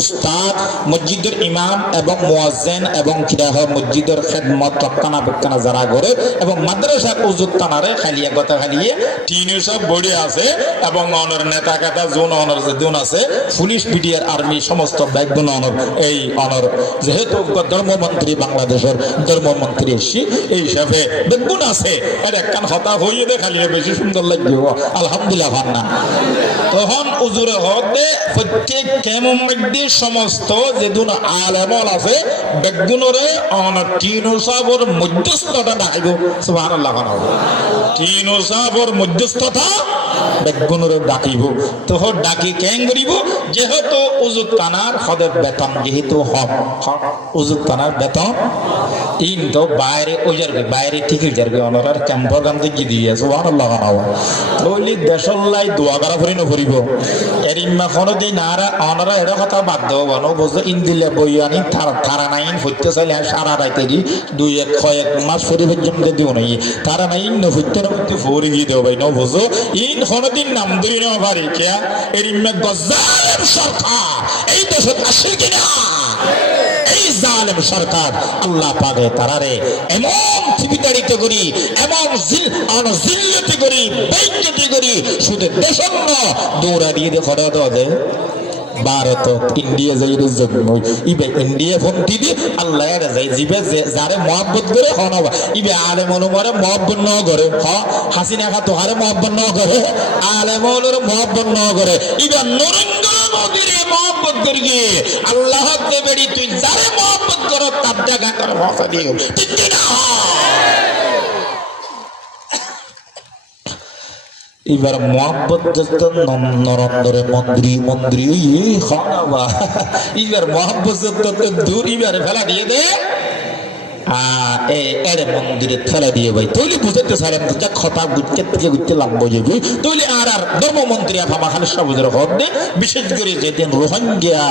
উস্তাদ মসজিদের ইমাম এবং মুয়াজ্জিন এবং কিরাহ মসজিদের খেদমত রক্ষণাবেক্ষণ যারা করে এবং মাদ্রাসার উজুত তানারে খালিয়া কথা খালিয়ে তিনও সব বডি আছে এবং অনর নেতা কাটা জোন অনর যে জোন আছে পুলিশ বিডিআর আর্মি সমস্ত ব্যাকগুণ অনর এই অনর যেহেতু ধর্মমন্ত্রী বাংলাদেশের ধর্মমন্ত্রী এসি এই হিসাবে বেগুন আছে এর একখান হতা হইয়ে দেখালিয়ে বেশি সুন্দর লাগবে আলহামদুলিল্লাহ ভান্না তখন উজুরে হতে প্রত্যেক কেমন মধ্যে সমস্ত যেদিন আলেমল আছে বেগুনরে অনার তিন সাবর মধ্যস্থতা ডাকিব সুবহানাল্লাহ তিন সাবর মধ্যস্থতা বেগুনরে ডাকিব তখন ডাকি কেন করিব যেহেতু উজুত কানার হদের বেতন যেহেতু হক উজুত কানার বেতন তিন তো বাইরে ওই যাবে বাইরে ঠিক হয়ে যাবে অনার ক্যাম্পর গান দিয়ে দিয়ে সুবহানাল্লাহ তাহলে দেশল্লাই দোয়া করা ফুরি নফরিব এর ইম্মা কোনোদিন আর অনারা এর কথা বাদ দেবো বানো বুঝলো ইন্দিলে বই আনি তারা নাইন ফুটতে চাইলে সারা রাইতে দি দুই এক মাস ফরি পর্যন্ত দিও নাই তারা নাই ফুটতে না ফুটতে ফরি গিয়ে দেবো ভাই ন বুঝো ইন কোনোদিন নাম ধরি না পারি কে এর ইম্মা গজ্জালেম সরকার এই দেশত আসে কিনা এই জালেম সরকার আল্লাহ পাকে তারারে এমন জীবিতাড়িত করি এমন জিল্লতি করি বেইজ্জতি করি শুধু দেশন্য দৌড়া দিয়ে খড়া দেওয়া যায় ভারত ইন্ডিয়া যাই জন্ম ইবে ইন্ডিয়া ফোন দিদি আল্লাহ যাই জিবে যারে মহব্বত করে হনবা ইবে আলে মনুমারে মহব্বত ন করে হাসিনা খা তোহারে মহব্বত ন করে আলে মনুর মহব্বত ন করে ইবে নরেন্দ্র মোদীর মহব্বত করি আল্লাহ দেবেড়ি তুই যারে মহব্বত করো তার জায়গা করে ভাষা দিও ঠিক না এবার মোহাম্মত নরেন্দ্র মন্ত্রী এবার মোহাম্মত দূর এবার ফেলা দিয়ে দে এড়ে মন্দিরে ফেলা দিয়ে ভাই তৈলি বুঝাতে চাইলাম যা কথা গুটকে থেকে গুটতে লাম্ব যাবে তৈলি আর ধর্মমন্ত্রী আফামা খালেদ শাহ হুজুরের হদে বিশেষ করে যেদিন রোহিঙ্গা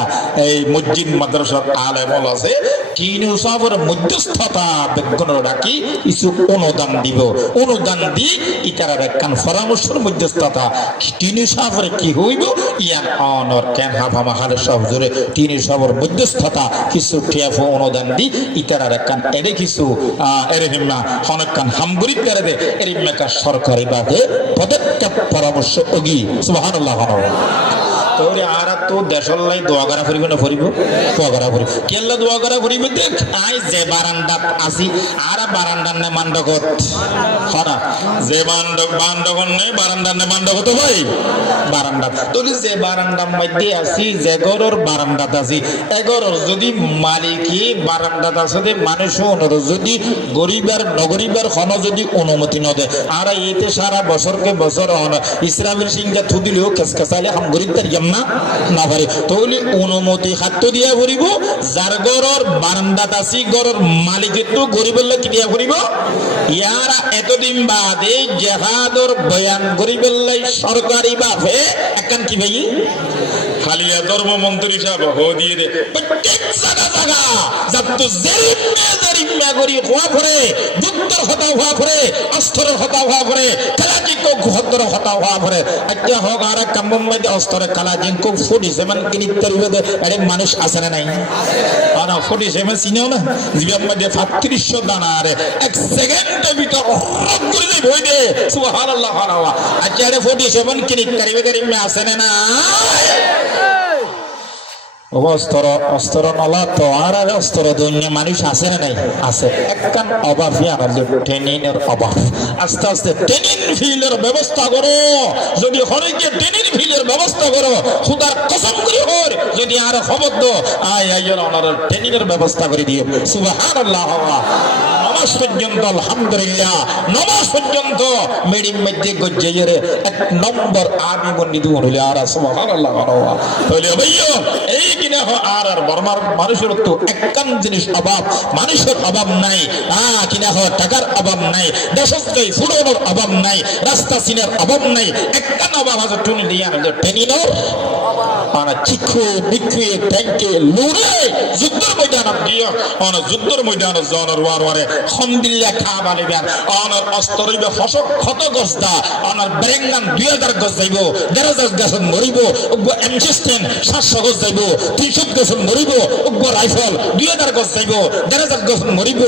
এই মসজিদ মাদ্রাসার আলেমল আছে তিন সাবর মধ্যস্থতা বিজ্ঞানের ডাকি কিছু অনুদান দিব অনুদান দি ইতারা একখান পরামর্শের মধ্যস্থতা তিন সাবরে কি হইব ইয়ান অনর কেন আফামা খালেদ শাহ হুজুরে তিন সাবর মধ্যস্থতা কিছু টিয়াফ অনুদান দি ইতারা একখান এরে কিছু এরে হিমনা অনেকখান হামগুড়ি পেরে দে এর হিমনাকা সরকারি বাদে পদক্ষেপ পরামর্শ অগি সুবহানাল্লাহ তোরে আর তো দেশর লাই দোয়া করা ফুরিব না ফুরিব দোয়া করা ফুরিব কেল্লা দোয়া করা ফুরিব দেখ আই যে বারান্দাত আসি আর বারান্দার নে মান্ডকত হরা যে বান্ডকন নেই বারান্দার নে মান্ডকত ভাই বারান্দা তোলি যে বারান্দার মধ্যে আসি যে ঘরের বারান্দাত আসি এগরর যদি মালিকি বারান্দাত আছে মানুষ যদি গরিবের নগরিবের খন যদি অনুমতি ন দেয় আর এতে সারা বছরকে বছর ইসলামের সিংহা থু দিলেও খেসখেসাইলে হাম গরিব তারিয়াম না পারে তাহলে অনুমতি খাদ্য দিয়া ফুরিব যার গরর বারান্দাত আসি গরর মালিকের তো গরিবের লোক দিয়া ফুরিব ইয়ারা এতদিন বাদে জেহাদর বয়ান গরিবের লাই সরকারি ভাবে একখান কি ভাই হালিয়া ধর্মমন্ত্রী সাহেব হো দিয়ে দে প্রত্যেক জায়গা জায়গা যাব তো জেরিমে করি হওয়া পরে যুদ্ধর হতা হওয়া পরে অস্ত্রের হতা হওয়া পরে কালাজি কো হতর হতা হওয়া পরে আজ্ঞা হোক আর কাম্বম মধ্যে অস্ত্রের কালাজি কো 47 কিনি তরিবে দে আরে মানুষ আছে না নাই আর 47 চিনেও না জীবন মধ্যে 3500 দানা আরে এক সেকেন্ডের ভিতর রক করে দেই বই দে সুবহানাল্লাহ আল্লাহ আজ্ঞা আরে 47 কিনি করিবে করিবে আছে না অস্ত্র অস্ত্র নলা তো আর অস্ত্র দুনিয়া মানুষ আছে না নাই আছে একখান অভাবই আমাদের ট্রেনিংয়ের অভাব আস্তে আস্তে ট্রেনিং ফিল্ডের ব্যবস্থা করো যদি হরেকে ট্রেনিং ফিল্ডের ব্যবস্থা করো খুদার কসম করে হর যদি আর খবর দো আয় আইয়ের ওনার ট্রেনিংয়ের ব্যবস্থা করে দিও সুবহানাল্লাহ নমাজ পর্যন্ত আলহামদুলিল্লাহ নমাজ পর্যন্ত মেডিম মধ্যে গজ্জের এক নম্বর আর্মি বন্দিত হইলে আর সুবহানাল্লাহ তাহলে ভাইও এই কিনা আর বর্মার মানুষের তো একখান জিনিস অভাব মানুষের অভাব নাই কিনা টাকার অভাব নাই দেশস্থায়ী ফুডের অভাব নাই রাস্তা সিনের অভাব নাই একখান অভাব আছে টুনি দিয়া ট্রেনিংয়ের চিক্ষু বিক্ষু ট্যাঙ্কে লুড়ে যুদ্ধের ময়দানত গিয়ে যুদ্ধের ময়দানত জনের ওয়ারে খন্দিল্লা খা বালিবেন অনার অস্তরিবে ফসক ক্ষত গছদা অনার বেরেঙ্গান 2000 গছ যাইব 1000 গছ মরিব এমসিস্টেন 700 গছ যাইব 300 গছ মরিব রাইফল 2000 গছ যাইব 1000 গছ মরিব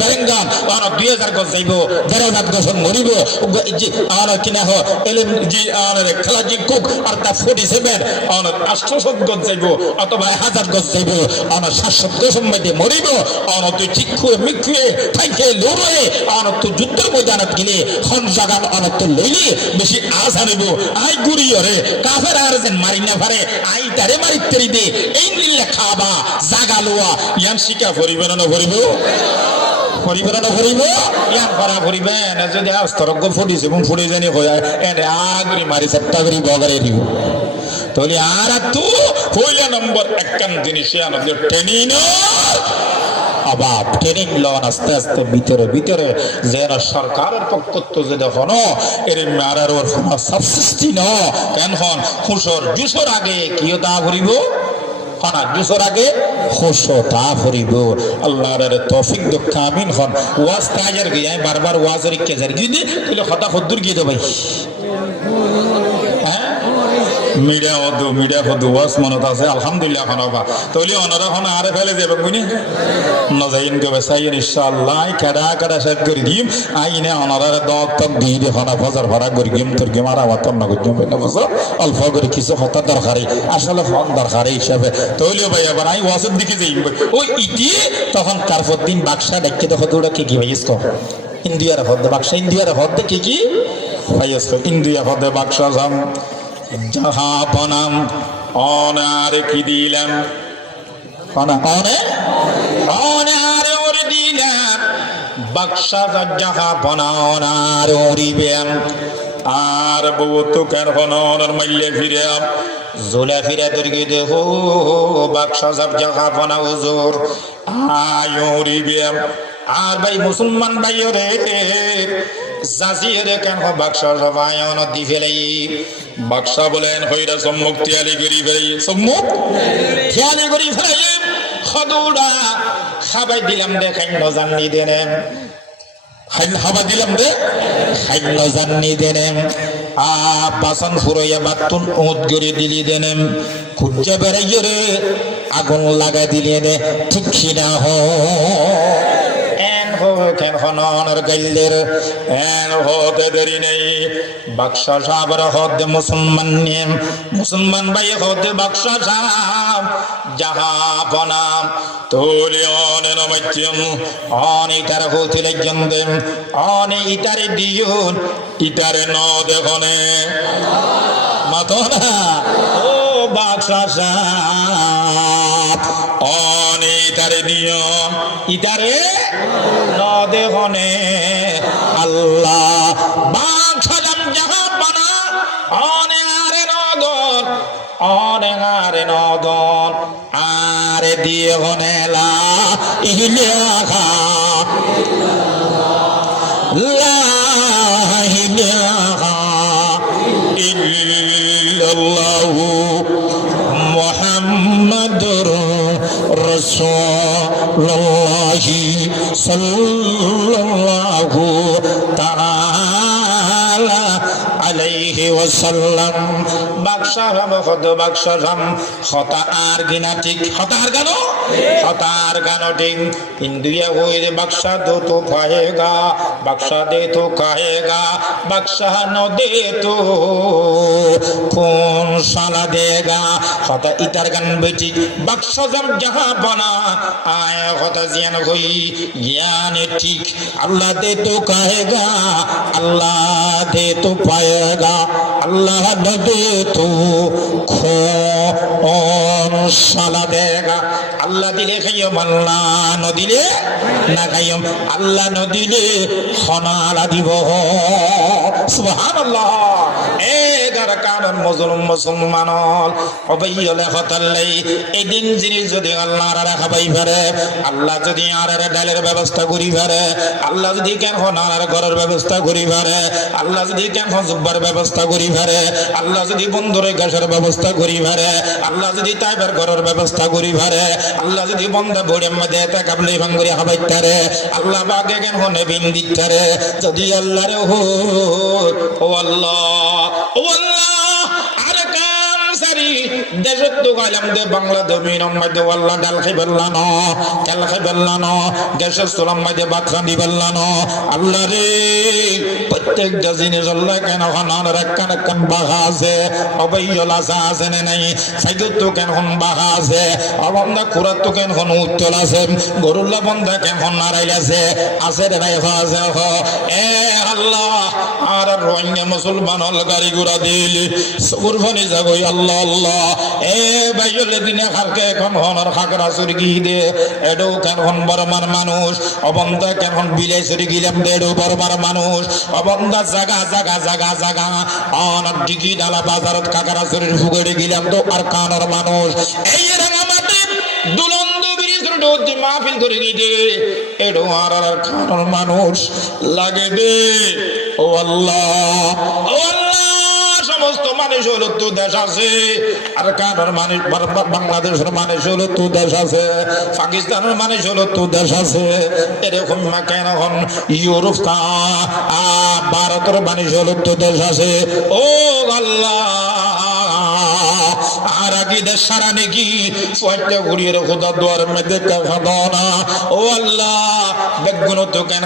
বেরেঙ্গান অনার 2000 গছ যাইব 1000 গছ মরিব অনার কিনা এলএম জি অনার খেলাজি কুক আর তা 47 অনার 800 গছ যাইব অথবা 1000 গছ যাইব অনার 700 গছ মধ্যে মরিব অনার তুই চিক্ষু মিক্ষুয়ে থাইকে লড়ে অনার তো যুদ্ধের ময়দানত গেলে খন জাগান অনার তো লইলে বেশি আশা নেব আই গুড়ি ওরে কাফের আর যেন মারি না পারে আই তারে মারি তেরি দে এই নিলে খাবা জাগা লোয়া ইয়ান শিকা ভরিবে না ভরিব পরিবার না ভরিব ইয়ান ভরা ভরিবে না যদি অস্তরজ্ঞ ফুটিছে এবং ফুটে জানি হয় এনে আগরি মারি সেট্টা করি বগরে দিব তাহলে আর তো হইলা নম্বর একখান জিনিসে আমাদের ট্রেনিং অভাব ট্রেনিং লন আস্তে আস্তে ভিতরে ভিতরে যেন সরকারের পক্ষত্ব যে দেখো এর মারার ওর সাবসিস্টি ন কেন হন খুশর জুসর আগে কিও তা ভরিব খানা জুসর আগে খুশো তা ভরিব আল্লাহর তৌফিক দক্ষ আমিন হন ওয়াজ তাজার গিয়ে বারবার ওয়াজের কে জারি গিয়ে তাহলে কথা খদ্দুর গিয়ে দে ভাই মিডিয়া হদু ওয়াজ মনত আছে আলহামদুলিল্লাহ খানবা তাহলে ওনারা খানা আরে ফেলে যাবে বুঝনি নজাইন কে বেসাইন ইনশাআল্লাহ কাডা কাডা শেষ করে দিম আইনে ওনারা দক তক দিয়ে দে খানা ফজর ভরা করে গিম তোর গে মারা বাতন না গুজম না বস অল্প করে কিছু হতা দরকারি আসলে ফোন দরকারি হিসাবে তাহলে ভাই আবার আই ওয়াজের দিকে যাই ওই ইটি তখন তারপর দিন বাক্সা ডাকতে দেখো তোরা কি কি ভাইস কো ইন্ডিয়ার হদ বাক্সা ইন্ডিয়ার হদ কি ভাইস কো ইন্ডিয়া হদ বাক্সা জাম যাহা বনাম অনারে কি দিলাম অনারে ওরে দিলাম বাক্সা যাহা বনা অনারে ওরিবেন আর বউ তো কেন অনার মাইলে ফিরে জোলা ফিরে দর্গে দেখো বাক্সা যাহা বনা হুজুর আয় ওরিবেন আর ভাই মুসলমান ভাই রে জাজিরে কেন বাক্সা সবাই অনদি ফেলাই বাক্সা বলেন হইরা সম্মুখ তিয়ালি করি ফেলাই সম্মুখ তিয়ালি করি ফেলাই খদুড়া খাবাই দিলাম দে খাইন জাননি দেনে হাবা দিলাম দে খাইন জাননি দেনে বাসন ফুরাইয়া বাতুন ওত করে দিলি দেনে খুঁজা বেড়াইয়ে রে আগুন লাগা দিলি নে ঠিক না হ হো কেন হনর গাইলের এন হতে দেরি নেই বাক্সা সাহাবার হতে মুসলমান নিয়ে মুসলমান ভাই হতে বাক্সা সাহাব যাহা বনাম তোলিয়ন নমত্যম অনিটার হতে লাগেন দেম অনি ইটারে দিয়ুন ইটারে ন দেখনে মাতনা ও বাক্সা সাহাব অনি ইটারে দিও ইটারে ন দেখনে আল্লাহ বাক্সা যাহা বনা অনে আরে নগন অনেগারে নদন আরে দিয়ে হনেলা ইলাহা লা ইলাহা ইল্লাল্লাহু মুহাম্মাদুর রাসূলুল্লাহ সাল্লাল্লাহু তাআলা আলাইহি ওয়াসাল্লাম বাক্সারাম খদ বাক্সারাম খতা আর গিনা ঠিক খতা আর গানো খতা আর গানো ঠিক হিন্দুয়া হইরে বাক্সা দো তো খায়েগা বাক্সা দে তো খায়েগা বাক্সা ন দে তো কোন সালা দেগা খতা ইতার গান বেটি বাক্সা জাম যাহা বনা আয় খতা জিয়ান হই জ্ঞান ঠিক আল্লাহ দে তো খায়েগা আল্লাহ দে তো পায়েগা अल्लाह न दे तो कौन साला देगा अल्लाह दिले खाइयो अल्लाह न दिले ना खाइयो अल्लाह न दिले खनाला दिबो सुबहानाल्लाह एगार कारण मुसलमान मुसलमानल अबैयले खतल्लै एदिन जिनिस যদি আল্লাহর রাখা পাই পারে আল্লাহ যদি আর ডালের ব্যবস্থা করি পারে আল্লাহ যদি কেন হনার ঘরের ব্যবস্থা করি পারে আল্লাহ যদি কেন জুব্বার ব্যবস্থা করি পারে আল্লাহ যদি বন্ধুরে গাছের ব্যবস্থা করি পারে আল্লাহ যদি তাইবার ঘরের ব্যবস্থা করি পারে আল্লাহ যদি বন্ধ বড়ের মধ্যে তা কাবলি ভাঙ্গরি হাবাইতারে আল্লাহ বাগে কেন হনে বিন দিতারে যদি আল্লাহ রে হো ও আল্লাহ আর কাম সারি দেশত তো গালাম দে বাংলা জমিন মধ্যে আল্লাহ ডাল খাইবাল্লানো তেল খাইবাল্লানো গ্যাসের চুলার মধ্যে ভাত রাঁধিবাল্লানো আল্লাহ রে প্রত্যেকটা জিনিস আল্লাহ কেন হনার একখান বাঘা আছে অবৈয়ল আসা আছে নাই সাইদুর তো কেন হন বাঘা আছে অবন্ধা খুরার তো কেন হন উত্তল আছে গরুল্লা বন্ধা কেন হন নারাইল আছে রে ভাই আছে এ আল্লাহ আর রোহিঙ্গা মুসলমান হল গাড়ি ঘোড়া দিল সবুর ফনি যাগই আল্লাহ আল্লাহ এ বাইলে দিনে খালকে এখন হনর খাকরা সুরগি দে এডো কেন হন বর্মার মানুষ অবন্ধা কেন হন বিলে সুরগিলাম দেডো বর্মার মানুষ অবন্ধা জাগা জাগা জাগা জাগা অন ডিগি ডালা বাজারত কাকারা শরীর ফুগড়ে গিলাম তো আর কানর মানুষ এই রাঙামাটি দুলন্দ ব্রিজ রোড মাহফিল করে গিয়ে এডো আর কানর মানুষ লাগে দে ও আল্লাহ ও আল্লাহ সমস্ত মানুষ হলো তো দেশ আছে আর কানর মানুষ বাংলাদেশের মানুষ হলো তো দেশ আছে পাকিস্তানের মানুষ হলো তো দেশ আছে এরকম কেন হন ইউরোপ ভারতের মানুষ হলো তো দেশ আছে ও আল্লাহ আর আগে দেশ সারা নাকি পয়টা ঘুরিয়ে খোদা দুয়ার মধ্যে খাদনা ও আল্লাহ বেগুন তো কেন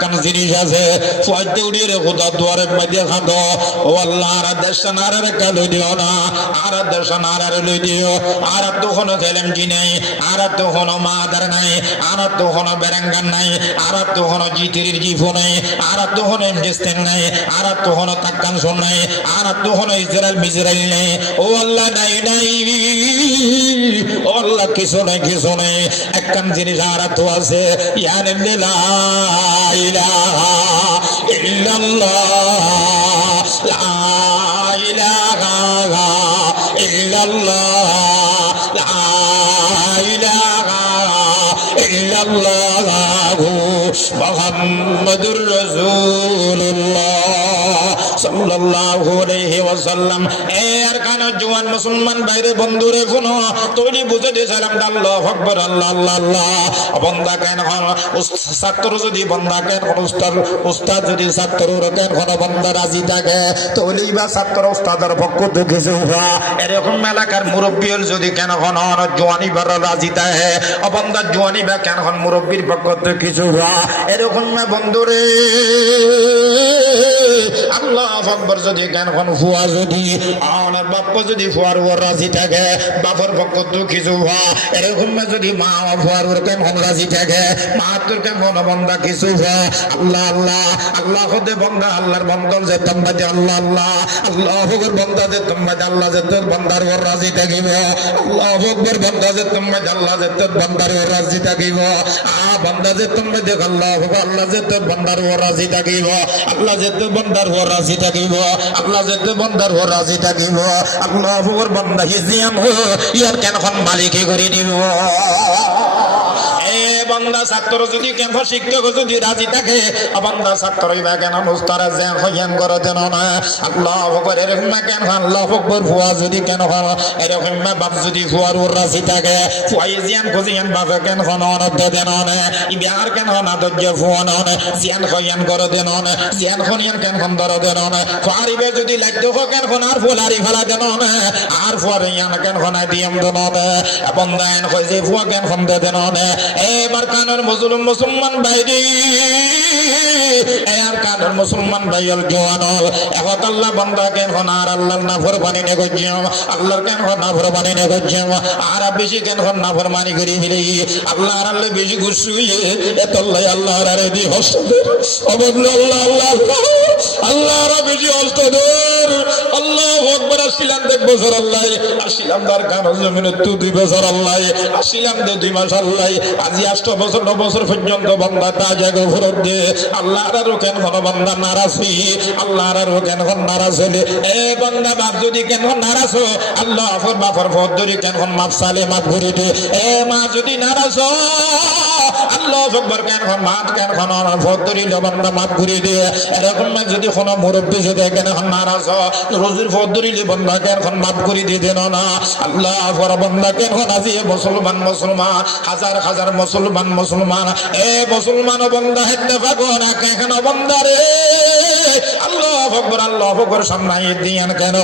কান জিনিস আছে পয়টা উড়িয়ে খোদা দুয়ারের মধ্যে খাদ ও আল্লাহ আর দেশ নারার কালো দিও না আর দেশ নারার লই দিও আর তো কোনো খেলেম কি নাই আর তো কোনো মাদার নাই আর তো কোনো বেরাঙ্গান নাই আর তো কোনো জিতির জিফো নাই আর তো কোনো ইন্ডেস্টেন নাই আর তো কোনো তাক্কান শোন নাই আর তো কোনো ইসরায়েল মিজরাইল নাই ও আল্লাহ নাই নাই ও আল্লাহ কিছু নাই একখান জিনিস আর তো আছে ইয়ানে লা ইলাহা ইল্লাল্লাহ লা ইলাহা ইল্লাল্লাহ লা ইলাহা ইল্লাল্লাহ মুহাম্মাদুর রাসূলুল্লাহ সাল্লাল্লাহু আলাইহি ওয়াসাল্লাম। এর কারণ জওয়ান মুসলমান বাইরে বন্ধুরে শুনো, তৈরি বুঝে দিয়েছিলাম আল্লাহু আকবার, আল্লাহ আল্লাহ আল্লাহ। বন্দা কেন ছাত্র যদি বন্দা কেন উস্তাদ যদি ছাত্রর কেন বন্দা রাজি থাকে, তৈরি বা ছাত্র উস্তাদের পক্ষ থেকে কিছু এরকম এলাকার মুরব্বী যদি কেন জোয়ানি বার রাজি থাকে, বন্দা জোয়ানি বা কেন মুরব্বীর পক্ষ থেকে কিছু এরকম বন্ধুরে আল্লাহ আকবার যদি কেন ফুয়া যদি আমার বাপ যদি ফুয়ার ওর রাজি থাকে, বাপের পক্ষ তো কিছু এরকম যদি মা ফুয়ার ওর কেমন রাজি থাকে, মা তোর কেমন বন্দা কিছু আল্লাহ আল্লাহ আল্লাহ হতে বন্দা আল্লাহর বন্ধন যে তোমরা যে আল্লাহ আল্লাহ আল্লাহ হকর বন্দা যে তোমরা যে আল্লাহ যে তোর বন্দার ওর রাজি থাকিব, আল্লাহ হকর বন্দা যে তোমরা যে আল্লাহ যে তোর বন্দার ওর রাজি থাকিব, বন্দা যে তোমরা দেখ আল্লাহ আল্লাহ যে তোর বন্দার ওর রাজি থাকিব, আল্লাহ যে তোর বন্দার ওর রাজি থাকিব, আল্লাহ যে তোর বন্দার ওর রাজি থাকিব, আল্লাহ হকর বন্দা হিজিয়াম ইয়ার কেন মালিকই করে দিব। বন্দা ছাত্র যদি কেন শিক্ষক যদি রাজি থাকে, বন্দা ছাত্র কেন মুস্তারা জ্ঞান করে দেন না আল্লাহ আকবার। এরকম কেন আল্লাহ আকবার ফুয়া যদি কেন এরকম বাপ যদি ফুয়ার ওর রাজি থাকে, ফুয়াই জিয়ান খুঁজিয়ান বাপে কেন অনর্থ দেন বিহার কেন আদর্য ফুয়া নন জিয়ান খয়ান করে দেন জিয়ান খনিয়ান কেন ধর দেন ফারিবে যদি লাগতো কেন আর ফুলারি ফেলা দেন আর ফুয়ার ইয়ান কেন দিয়াম দেন বন্দা এন যে ফুয়া কেন দেন এবার কানের মুসলমান বাইরে এর কানের মুসলমান ভাইয়াল জওয়ানল এখন আল্লাহ বন্দা কেন আর আল্লাহর নাফরমানি নে গজ্জাম, আল্লাহর কেন নাফরমানি নে গজ্জাম, আর বেশি কেন নাফরমানি করি ফেলে আল্লাহ আর আল্লাহ বেশি খুশি এত আল্লাহর আর দি হস্তদের অবদল আল্লাহ আল্লাহ আল্লাহ আর বেশি হস্তদের আল্লাহু আকবার। আসিলাম 1 বছর আল্লাহ, আসিলাম তার কান জমিনে 2 বছর আল্লাহ, আসিলাম 2 মাস আল্লাহ, আজি 8 বছর 9 বছর পর্যন্ত বন্দা তা জায়গা ফেরত দে আল্লাহ আর কেন বন্দা নারাজি আল্লাহ আর কেন নারাজ হলে এ বন্দা বাপ যদি কেন নারাজ আল্লাহ বাপর ভদ্রি কেন মাপ সালে মাপ ঘুরে দে এ মা যদি নারাজ আল্লাহ আকবার কেন মাপ কেন ভদ্রি বন্দা মাপ ঘুরে দে। এরকম যদি কোনো মুরব্বী যদি কেন নারাজ রোজুর ভদ্রি বন্দা কেন মাপ করে দিয়ে দেন না আল্লাহ বন্দা কেন আজি মুসলমান মুসলমান হাজার হাজার মুসলমান মুসলমান এ মুসলমান বন্দা হেতে ভাগনা কেন বন্দা রে আল্লাহ আকবার আল্লাহ আকবার সামনে দিয়ান কেন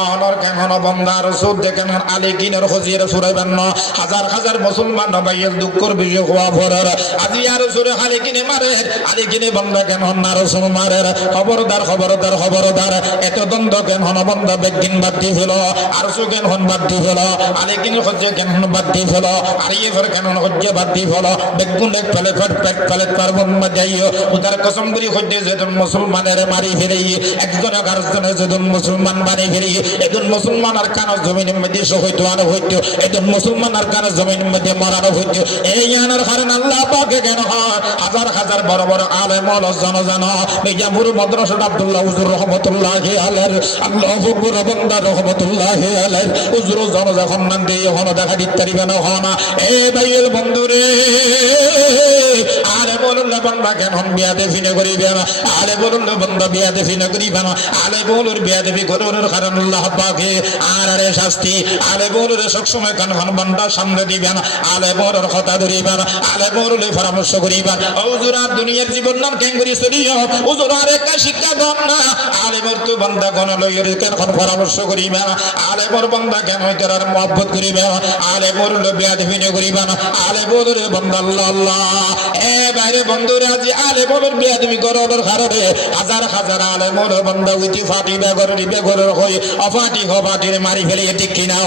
অনর কেন বন্দার সুদ দেখেন আলী কিনের খজির সুরাইবেন না হাজার হাজার মুসলমান ভাইয়ের দুঃখর বিষয় হওয়া ভরার আজি আর সুরে আলী কিনে মারে আলী কিনে বন্দা কেন নার সুন মারে খবরদার খবরদার খবরদার এত দ্বন্দ্ব কেন বন্দা বেগিন বাদ দিয়ে ফেল আর সু কেন বাদ দিয়ে ফেল আলী কিনে খজে কেন বাদ দিয়ে ফেল আর ইয়ে ফের কেন খজে বাদ দিয়ে ফেল বেগুন এক ফেলে ফেট পেট ফেলে পারবন যাইও উদার কসম করি খজে যেজন মুসলমানের মারি ফেলে একজন আরেকজনের যেজন মুসলমান মারি ফেলে একজন মুসলমান আর কান জমিনের মধ্যে শহীদ হওয়ানো হইতো, একজন মুসলমান আর কান জমিনের মধ্যে মরানো হইতো। এই আনার কারণ আল্লাহ পাকে কেন হাজার হাজার বড় বড় আলেম জন মির্জাপুর মাদ্রাসা আব্দুল্লাহ হুজুর রহমতুল্লাহি আলাইহি আল্লাহ আকবার বন্দা রহমতুল্লাহি আলাইহি হুজুর জন যখন নাম দিয়ে হন দেখা দিতে পারিবে না হনা এ ভাইয়ের বন্ধুরে আরে বলুন না বন্দা কেন বিয়া দেফিনে করিবে না আরে বলুন না বন্দা বিয়া দেফিনে করিবে না আলে বলুর বিয়া দেবি করার কারণ আল্লাহ পাকে আর আরে শাস্তি আলে বলুর সব সময় কেন বন্দা সামনে দিবেন আলে বলুর কথা ধরিবেন আলে বলুরে পরামর্শ করিবেন হুজুর আর দুনিয়ার জীবন নাম কেন করি চলিও হুজুর আর একটা শিক্ষা দেন না আলে মরতু বন্দা কোন লইরে কেন পরামর্শ করিবেন আলে বর বন্দা কেন করার মহব্বত করিবেন আলে বলুর বিয়া দেফিনে করিবেন আলে বলুরে বন্দা আল্লাহ আল্লাহ এ বাইরে বন্ধুরা আজি আলে বলুর বিয়া দেবি করার কারণে হাজার হাজার আলে মোর বন্দা উইতি ফাটি বেগর হই অফাটি হবাটির মারি ফেলে ঠিক কিনা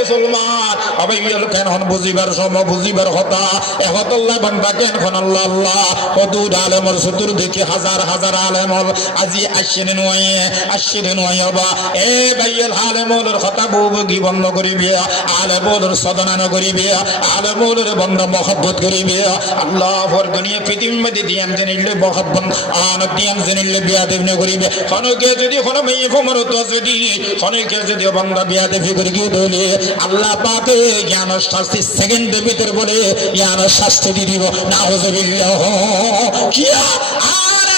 মুসলমান আবাইল কেন বুঝিবার সময় বুঝিবার কথা এহতাল্লাহ বান্দা কেন আল্লাহ আল্লাহ হদুদ আলেমর সুতুর দেখি হাজার হাজার আলেমল আজি আশিরে নয় বা এ বাইল আলেমলের কথা বুবগি বন্ধ করিবে আলেমলের সদনান করিবে আলেমলের বন্ধ মহব্বত করিবে আল্লাহ ফর দুনিয়া পৃথিবীর মধ্যে দিয়াম জেনিলে মহব্বত আন দিয়াম জেনিলে বিয়া দেবনে করিবে খনকে যদি কোন মেয়ে ফমর তো যদি খনকে যদি বান্দা বিয়া দেবি করি দলে আল্লাহ পাকে জ্ঞান শাস্তি সেকেন্ডের ভিতর বলে জ্ঞান শাস্তি দিয়ে দিব নাউজুবিল্লাহ কি আর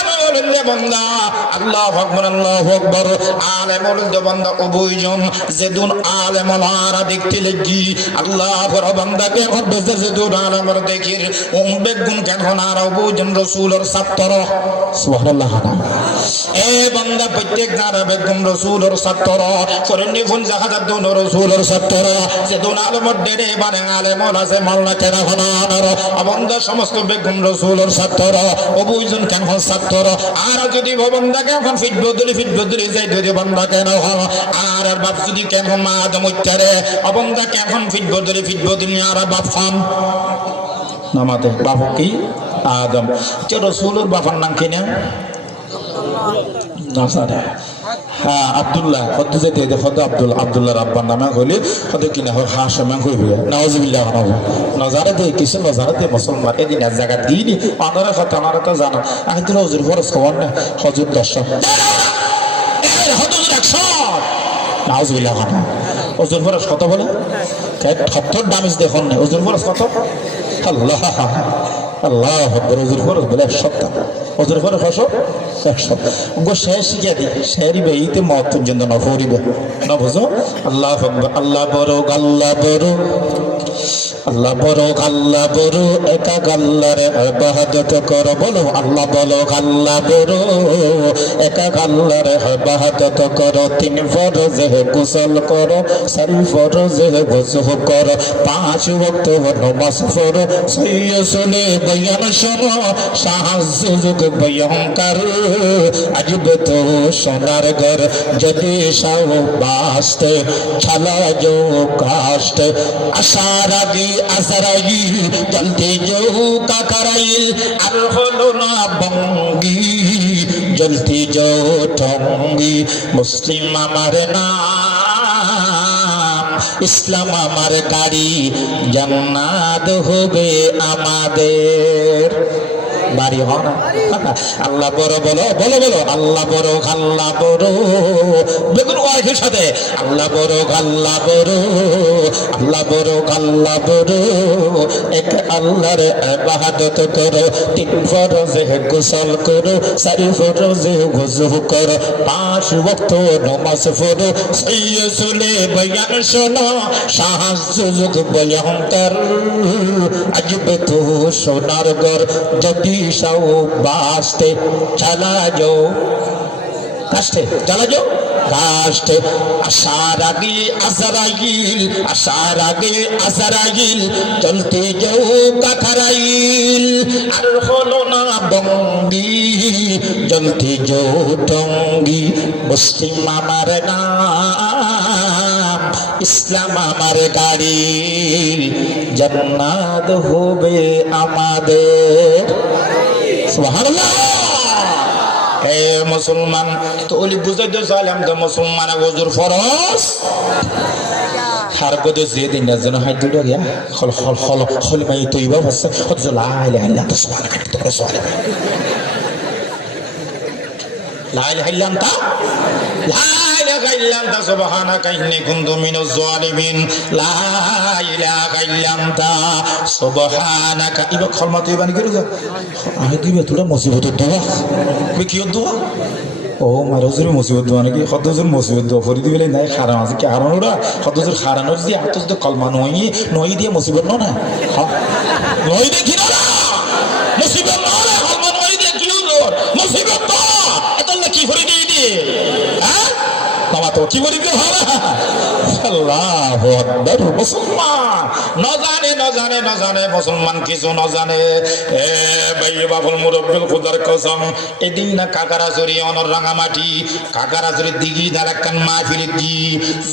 বান্দা আল্লাহু আকবার আল্লাহু আকবার আলেমুল বান্দা ওবইজন যেদুন আলেমুল আরা দেখতে লাগি আল্লাহর বান্দাকে হদ্দে যেদুন আলেমর দেখির বেগুন কেন আর ওবইজন রাসূলের ছাত্র সুবহানাল্লাহ এ বান্দা প্রত্যেক যারা বেগুন রাসূলের ছাত্র ফরনি ফোন জাহাদাত দুন রাসূলের ছাত্র যেদুন আলেমর দেরে বানে আলেমুল আছে মাল্লা কেনা হনার বান্দা সমস্ত বেগুন রাসূলের ছাত্র ওবইজন কেন ছাত্র আর যদি বান্দাকে এখন ফিট বদলি যাই যদি বান্দা কেন আর বাপ যদি কেন মা আদম উচ্চারে অবন্দা কেন ফিট বদলি আর বাপ খান নামাতে বাপ কি আদম রাসূলের বাবার নাম কি না হ্যাঁ আব্দুল্লাহ কত যেতে দেখো আব্দুল্লাহ আব্বার নামে হইলে কত কিনা হয় হাসম হইবে নাউজুবিল্লাহ নজারে দিয়ে কিছু নজারে দিয়ে মুসলমান এদিন এক জায়গা দিইনি অনারা কথা অনারা তো জানা আমি তো হজুর ফরজ খবর না হজুর দর্শক হজুর 100 নাউজুবিল্লাহ হজুর ফরজ কত বলে 70 দামিজ দেখুন না হজুর ফরজ কত আল্লাহ আল্লাহ হজুর ফরজ বলে 1 সপ্তাহ হজুর ফরজ কত 1 সপ্তাহ গো শেষ শিখিয়ে দিই শেরি বেইতে মত পর্যন্ত না ফরিবে না বুঝো আল্লাহ আকবার আল্লাহ বড় আল্লাহ বড় আল্লাহ বড় আল্লাহ বড় একা আল্লাহর ইবাদত করো বলো আল্লাহ বলো আল্লাহ বড় একা আল্লাহর ইবাদত করো 3 ফরজে গোসল করো 4 ফরজে ওযু করো 5 ওয়াক্ত নামাজ পড়ো সৈয়সলে বয়ান শোনো সাহায্য বয়ান কর আজব তো সোনার ঘর যদি সাও বাস্তে ছালা जो कास्ट আশার আগে আজরাইল জলদি जो का कराइल আর হলো না বঙ্গি জলদি जो ঠঙ্গি মুসলিম আমার নাম ইসলাম আমার গাড়ি জান্নাত হবে আমাদের বাড়ি হয় না আল্লাহ বড় বলো বলো বলো আল্লাহ বড় বেগুন ওয়াইফের সাথে আল্লাহ বড় আল্লাহ বড় এক আল্লাহর ইবাদত করো 3 ফরজে গোসল করো 4 ফরজে ওযু করো 5 ওয়াক্ত নামাজ পড়ো সৈয়সলে বয়ান শোনো সাহায্য বয়ান কর আজব তো সোনার ঘর যদি সাও বাস্তে চলা যাও কাস্তে চলা যাও কাস্তে আশার আগে আজরাইল চলতে যাও কাকরাইল আর হলো না বঙ্গি চলতে যাও টঙ্গি মুসলিম আমার নাম ইসলাম আমার গাড়ি জান্নাত হবে আমাদের সুবহানাল্লাহ এ মুসলমান তো ওলি বুঝাইতে চাইলাম তো মুসলমান ওজুর ফরজ হার কত যে দিন না যেন হাই দুটো গিয়া খল মাই তৈবা হচ্ছে কত লা ইলাহা ইল্লাল্লাহ সুবহানাল্লাহ লা ইলাহা ইল্লাল্লাহ সুবহানাকা ইন্নী কুনতু মিনাজ জালিমিন লা ইলাহা ইল্লা আনতা সুবহানাকা ইবা খলমা তুই বানি করে আমি কি তোরা মুসিবতের দোয়া আমি কি দোয়া ও মারজুর মুসিবত দোয়া নাকি কতজুর মুসিবত দোয়া ফরি দিবেলে নাই খারাপ আছে কি হারানো ওরা কতজুর হারানো যদি এত যদি কলমা নই দিয়ে মুসিবত না নই দিয়ে কি না মুসিবত না কলমা নই দিয়ে কি মুসিবত তো এত কি ফরি দিয়ে হ্যাঁ বাবা তো কি বলি আল্লাহু আকবার মুসলমান না জানে মুসলমান কিছু না জানে এ ভাই বাবুল মুরব্বিল খুদার কসম এদিন না কাকারাজুরি অনর রাঙামাটি কাকারাজুরি দিঘি দারাকান মাহফিল দি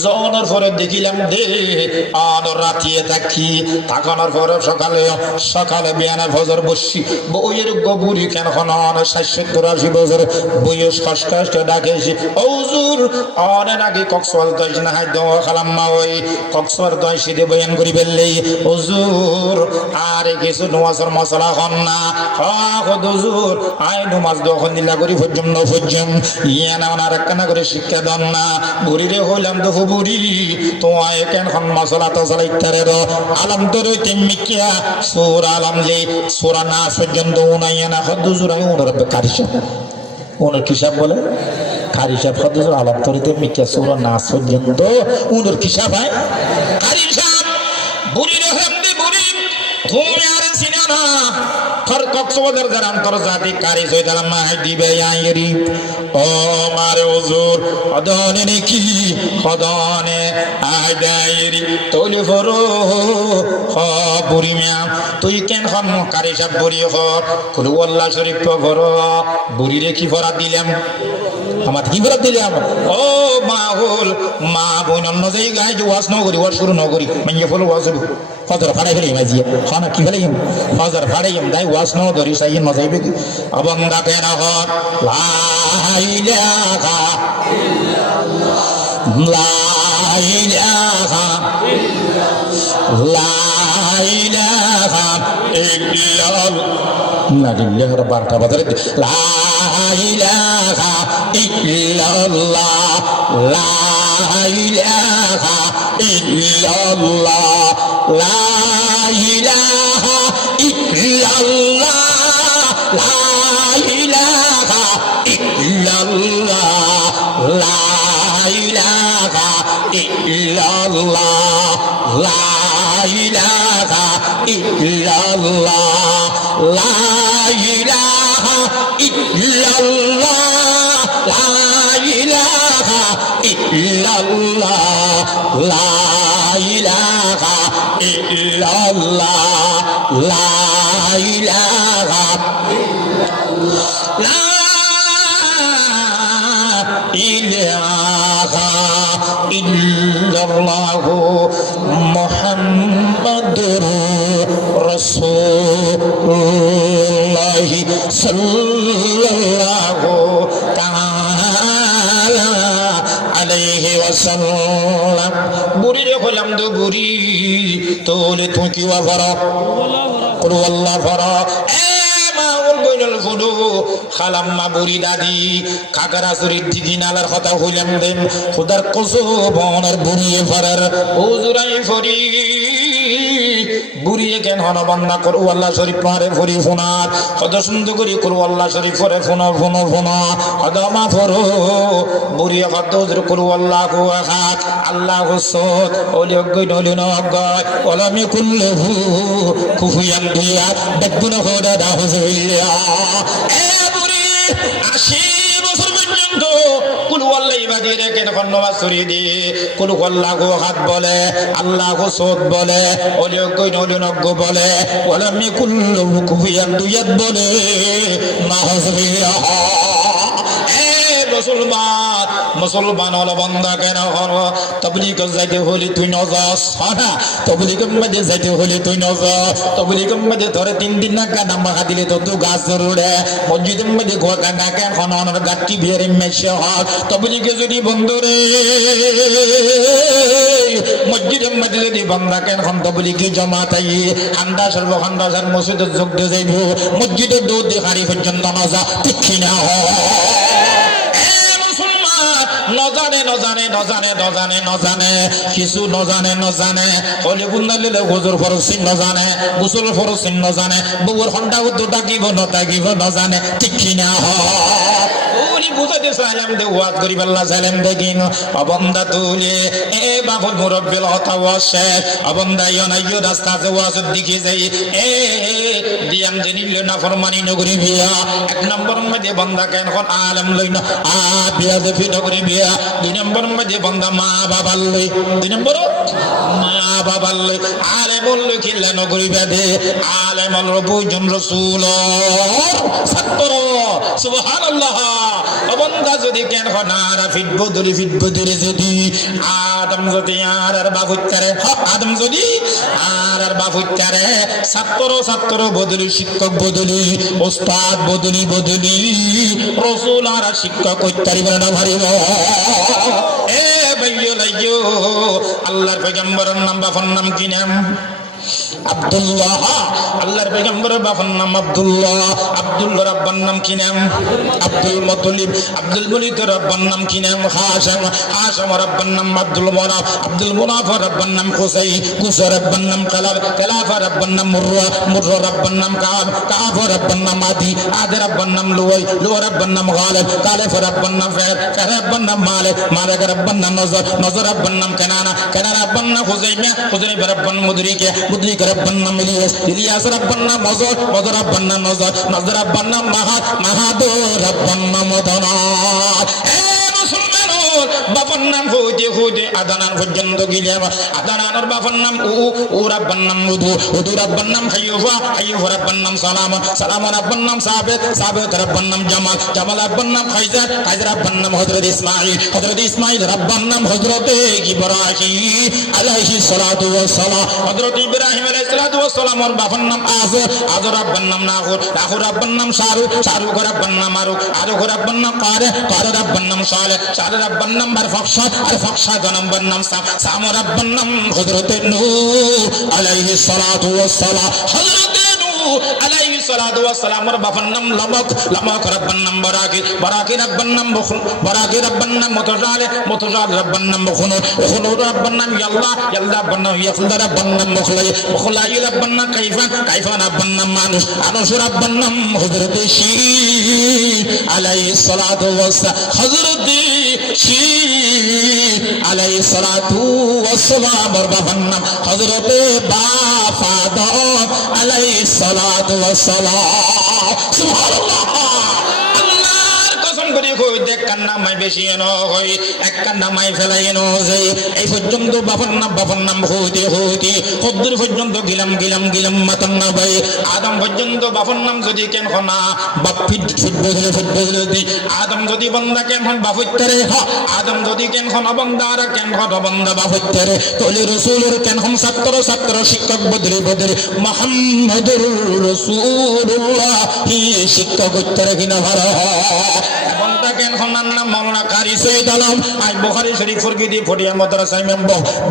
জনের পরে দেখিলাম দে অনর রাতিয়ে থাকি তাকানোর পরে সকালে বিয়ানা ফজর বসি বইয়ের গবুরি কেন হন 70-80 বছর বয়স কষ্ট ডাকেছি হুজুর অনে নাকি কক্সবাজার দইছ না হাই দোয়া খালাম মা ওই কক্সবাজার দই সিধে বয়ান করি বেললেই হুজুর আরে কিছু নমাজের মশলা হন না হুজুর আই নমাজ দখন দিলা করি পর্যন্ত ইয়ে না ওনার কানা করে শিক্ষা দেন না বুড়ি রে হইলাম তো বুড়ি তো আয় কেন হন মশলা তো চলা ইত্যারে আলাম তোর তেমিকিয়া সুর আলাম লে সুরা না পর্যন্ত উনাইয়া না হুজুর আই ওনার কারিস উনার কিসাব বলে কারি সাহেব কত আলাপ তরিতে মিকা সুরা নাচ পর্যন্ত উনার কিসাব হয় কারি সাহেব বুড়ি রহমদি বুড়ি তুমি আর চিনো না খর কক্সবাজার যার আন্তর্জাতিক কারি সৈদাল মাই দিবে আইরি ও মারে হুজুর অদনে নাকি খদনে আইদাইরি তলি ফরো হ বুড়ি মিয়া তুই কেন খন কারি সাহেব বুড়ি হর কুল আল্লাহ শরীফ ফরো বুড়ি রে কি ফরাত দিলাম আমার কি ফরাত দিলাম ও মা হল মা বোন অন্য জায়গায় যে ওয়াজ নগরী ওয়াজ শুরু নগরী মাইয়া ফলো ওয়াজ ফজর ফাড়াই ফেলে মাঝিয়ে খানা কি ফেলে ফজর ফাড়াই দাই ওয়াজ নগরী সাইন মজাইবে কি এবং ডাকে না হর লা ইলাহা লা ইলাহা লা ইলাহা ইল্লাল্লাহ না দিল্লি হর বারটা বাজারে লা ইলাহা ইল্লাল্লাহ লা ইলাহা ইল্লাল্লাহ লা ইলাহা ইল্লাল্লাহ লা ইলাহা ইল্লাল্লাহ লা ইলাহা ইল্লাল্লাহ লা ইলাহা ইল্লাল্লাহ লা ইলাহা ইল্লাল্লাহ লা ইলাহা ইল্লাল্লাহ লা ইলাহা ইল্লাল্লাহ লা ইলাহা লা ইলাহা ইল্লাল্লাহ মুহাম্মাদুর রাসূলুল্লাহ সাল্লাল্লাহু তাআলা আলাইহি ওয়াসাল্লাম বুড়ি রে কইলাম তো বুড়ি তোলে তুই কি ওয়াফারা কুল আল্লাহ ফারা খালাম্মা বুড়ি দাদি কাকারা শরীর দিদি নালার কথা হইলাম দেন খুদার কসবনের বুড়িয়ে ফারার হুজুরাই ফরি বুড়িয়ে কেন হন বান্না করু আল্লাহ শরীফ মারে ফরি ফোনার কত সুন্দর করি করু আল্লাহ শরীফ ফরে ফোনো ফোনো ফোনা কদমা ফরো বুড়িয়ে কত করু আল্লাহ কো হাত আল্লাহ হুসত ওলি অগৈ নলি নগয় ওলামি কুল্লহু কুফিয়াম দিয়া বেগুন খোদা দা হুজুরিয়া এ বুড়ি 80 বছর পর্যন্ত কুলু আল্লাহ ইবাদি রে কেন নামাজ ছড়ি দিয়ে কুলু আল্লাহ গো হাত বলে আল্লাহ গো সত বলে ওলি অগৈ নলি নগ বলে ওলামি কুল্লহু কুফিয়াম দুয়াত বলে না হুজুরিয়া মুসলমান মুসলমান হলো বান্দা কেন হলো তাবলীগ যাইতে হলে তুই নজাস না তাবলীগ মধ্যে যাইতে হলে তুই নজাস তাবলীগ মধ্যে ধরে 3 দিন না কাদা মাখা দিলে তো তুই গাছ ধরে মসজিদের মধ্যে গোয়া কানা কেন হনর গাটকি বিয়ারে মেশে হয় তাবলীগে যদি বন্ধুরে মসজিদের মধ্যে যদি বান্দা কেন হন তাবলীগে জামাত আই আন্দা সর্বখণ্ডার মসজিদে যোগ দিয়ে যাইব মসজিদের দুধ দেখারি পর্যন্ত নজা ঠিক না হয় নজানে নজানে নজানে নজানে নজানে কিছু নজানে নজানে হলে বুন্দালিলে হুজুর ফরসিন নজানে গুসল ফরসিন নজানে বউর হন্ডা উদ্দু ডাকিব নতাকিব নজানে ঠিক কিনা হয় বুঝাতে চাইলাম দে ওয়াজ করি আল্লাহ সালাম দেখিন অবন্দা তুলে এ বাবুল মুরব্বিল হতা ওয়াশে অবন্দা ইয়নাইয় রাস্তা যে ওয়াজ দিকে যাই এ দিয়াম জেনিল না ফরমানি নগরী বিয়া 1 নম্বর মধ্যে বান্দা কেন কোন আলেম লইনা আ বিয়া দে ফি নগরী বিয়া 2 নম্বর মধ্যে বান্দা মা বাবা লই 2 নম্বর মা বাবা লই আলেম লই কিল্লা নগরী বাদে আলেম রবুজন রাসূল সত্তর সুবহানাল্লাহ অবন্দা যদি কেন হনারা ফিটবো দলি যদি আদম যদি আর বাবুচারে আদম যদি আর বাবুচারে ছাত্র বদলি শিক্ষক বদলি ওস্তাদ বদলি রাসূল আর শিক্ষক কইতারিব না ভারিব এ ভাইও লাইও আল্লাহর পয়গম্বরের নাম বাফার নাম কি নাম আব্দুল্লাহ। আল্লাহর পয়গম্বরের বাবার নাম আব্দুল্লাহ। আব্দুল্লাহর আব্বার নাম কি নাম? Abdul Muttalib. আব্দুল মুত্তালিবের আব্বার নাম কি নাম? হাশিম। হাশিমের আব্বার নাম আব্দুল মুনাফ। আব্দুল মুনাফের আব্বার নাম কুসাই। কুসাইর আব্বার নাম কালাব। কালাবের আব্বার নাম মুররা। মুররার আব্বার নাম কাব। কাবের আব্বার নাম আদি। আদের আব্বার নাম লুয়াই। লুয়াইর আব্বার নাম গালিব। গালিবের আব্বার নাম ফার। ফারের আব্বার নাম মালিক। মালিকের আব্বার নাম নজর। নজর আব্বার নাম কানানা। কানানার আব্বার নাম হুযাইমা। হুযাইমার আব্বার নাম মুদরিকা। মুদরিকার আব্বার নাম ইলিয়াস। ইলিয়াসের আব্বার নাম মজর। মজর আব্বার নাম নজর। নজর আব্বার নাম মাহাদ। মাহাদুর আব্বার নাম মদনার। বাবার নাম হইতে হইতে আদানান পর্যন্ত গেলাম। আদানানের বাবার নাম উর আব্বার নাম উদু। উদুর আব্বার নাম হাইয়ুফা। হাইয়ুফার আব্বার নাম সালামন। সালামন আব্বার নাম সাবেক। সাবেকের আব্বার নাম জামাল। জামাল আব্বার নাম কাইজার। কাইজার আব্বার নাম হযরত ইসমাঈল। হযরত ইসমাঈল আব্বার নাম হযরত ইব্রাহিম আলাইহিস সালাতু ওয়াস সালাম। হযরত ইব্রাহিম আলাইহিস সালাতু ওয়াস সালামের বাবার নাম আযর। আযর আব্বার নাম নাহুর। নাহুর আব্বার নাম শারুক। শারুকের আব্বার নাম মারুক। আরুকের আব্বার নাম কারে। কারের আব্বার নাম সালেহ। সালের আব্বার নাম ফাকশা। আর ফাকশা জনাবার নাম সাম। সামর আব্বার নাম হযরত নূহ আলাইহিস সালাতু ওয়াস সালাম। হযরত নূহ আলাইহিস সালাতু ওয়াস সালামের বাবার নাম লামক। লামকের আব্বার নাম বারাকি। বারাকির আব্বার নাম বখুন। বারাকির আব্বার নাম মুতাজালে। মুতাজালের আব্বার নাম বখুনুর। বখুনুর আব্বার নাম ইয়াল্লাহ। ইয়াল্লাহ আব্বার নাম ইয়াফদার আব্বার নাম মুখলাই। মুখলাইল আব্বার নাম কাইফান। কাইফান আব্বার নাম মানুষ। আনুসুর আব্বার নাম হযরত শীর আলাইহিস সালাতু ওয়াস সালাম। হযরত শীর আলাইহিস সালাতু ওয়াস সালাম ওর বাবার নাম হযরত বাফাদম আলাইহিস সালাতু ওয়াস সালাম। সুবহানাল্লাহ। আল্লাহর কসম করে কই দেখ কান্নামাই বেশি এনো হই এক কান্নামাই ফেলাই এনো যাই। এই পর্যন্ত বাবার নাম হইতে হইতে কদ্দুর পর্যন্ত গিলাম মাতান না ভাই। আদম পর্যন্ত বাবার নাম যদি কেন না বাপ ফিট বদলে আদম যদি বন্দা কেন বাপ হইতারে। আদম যদি কেন বন্দার কেন বন্দা বাপ হইতারে। তলে রাসূলের কেন ছাত্র শিক্ষক বদলে মুহাম্মদুর রাসূলুল্লাহ শিক্ষক হইতারে কিনা ভালো বন্দা কেন নাম মাওলানা কারি সৈয়দ আলম। আজ বুখারী শরীফ ফরগিদি ফটিয়া মাদ্রাসা ইমাম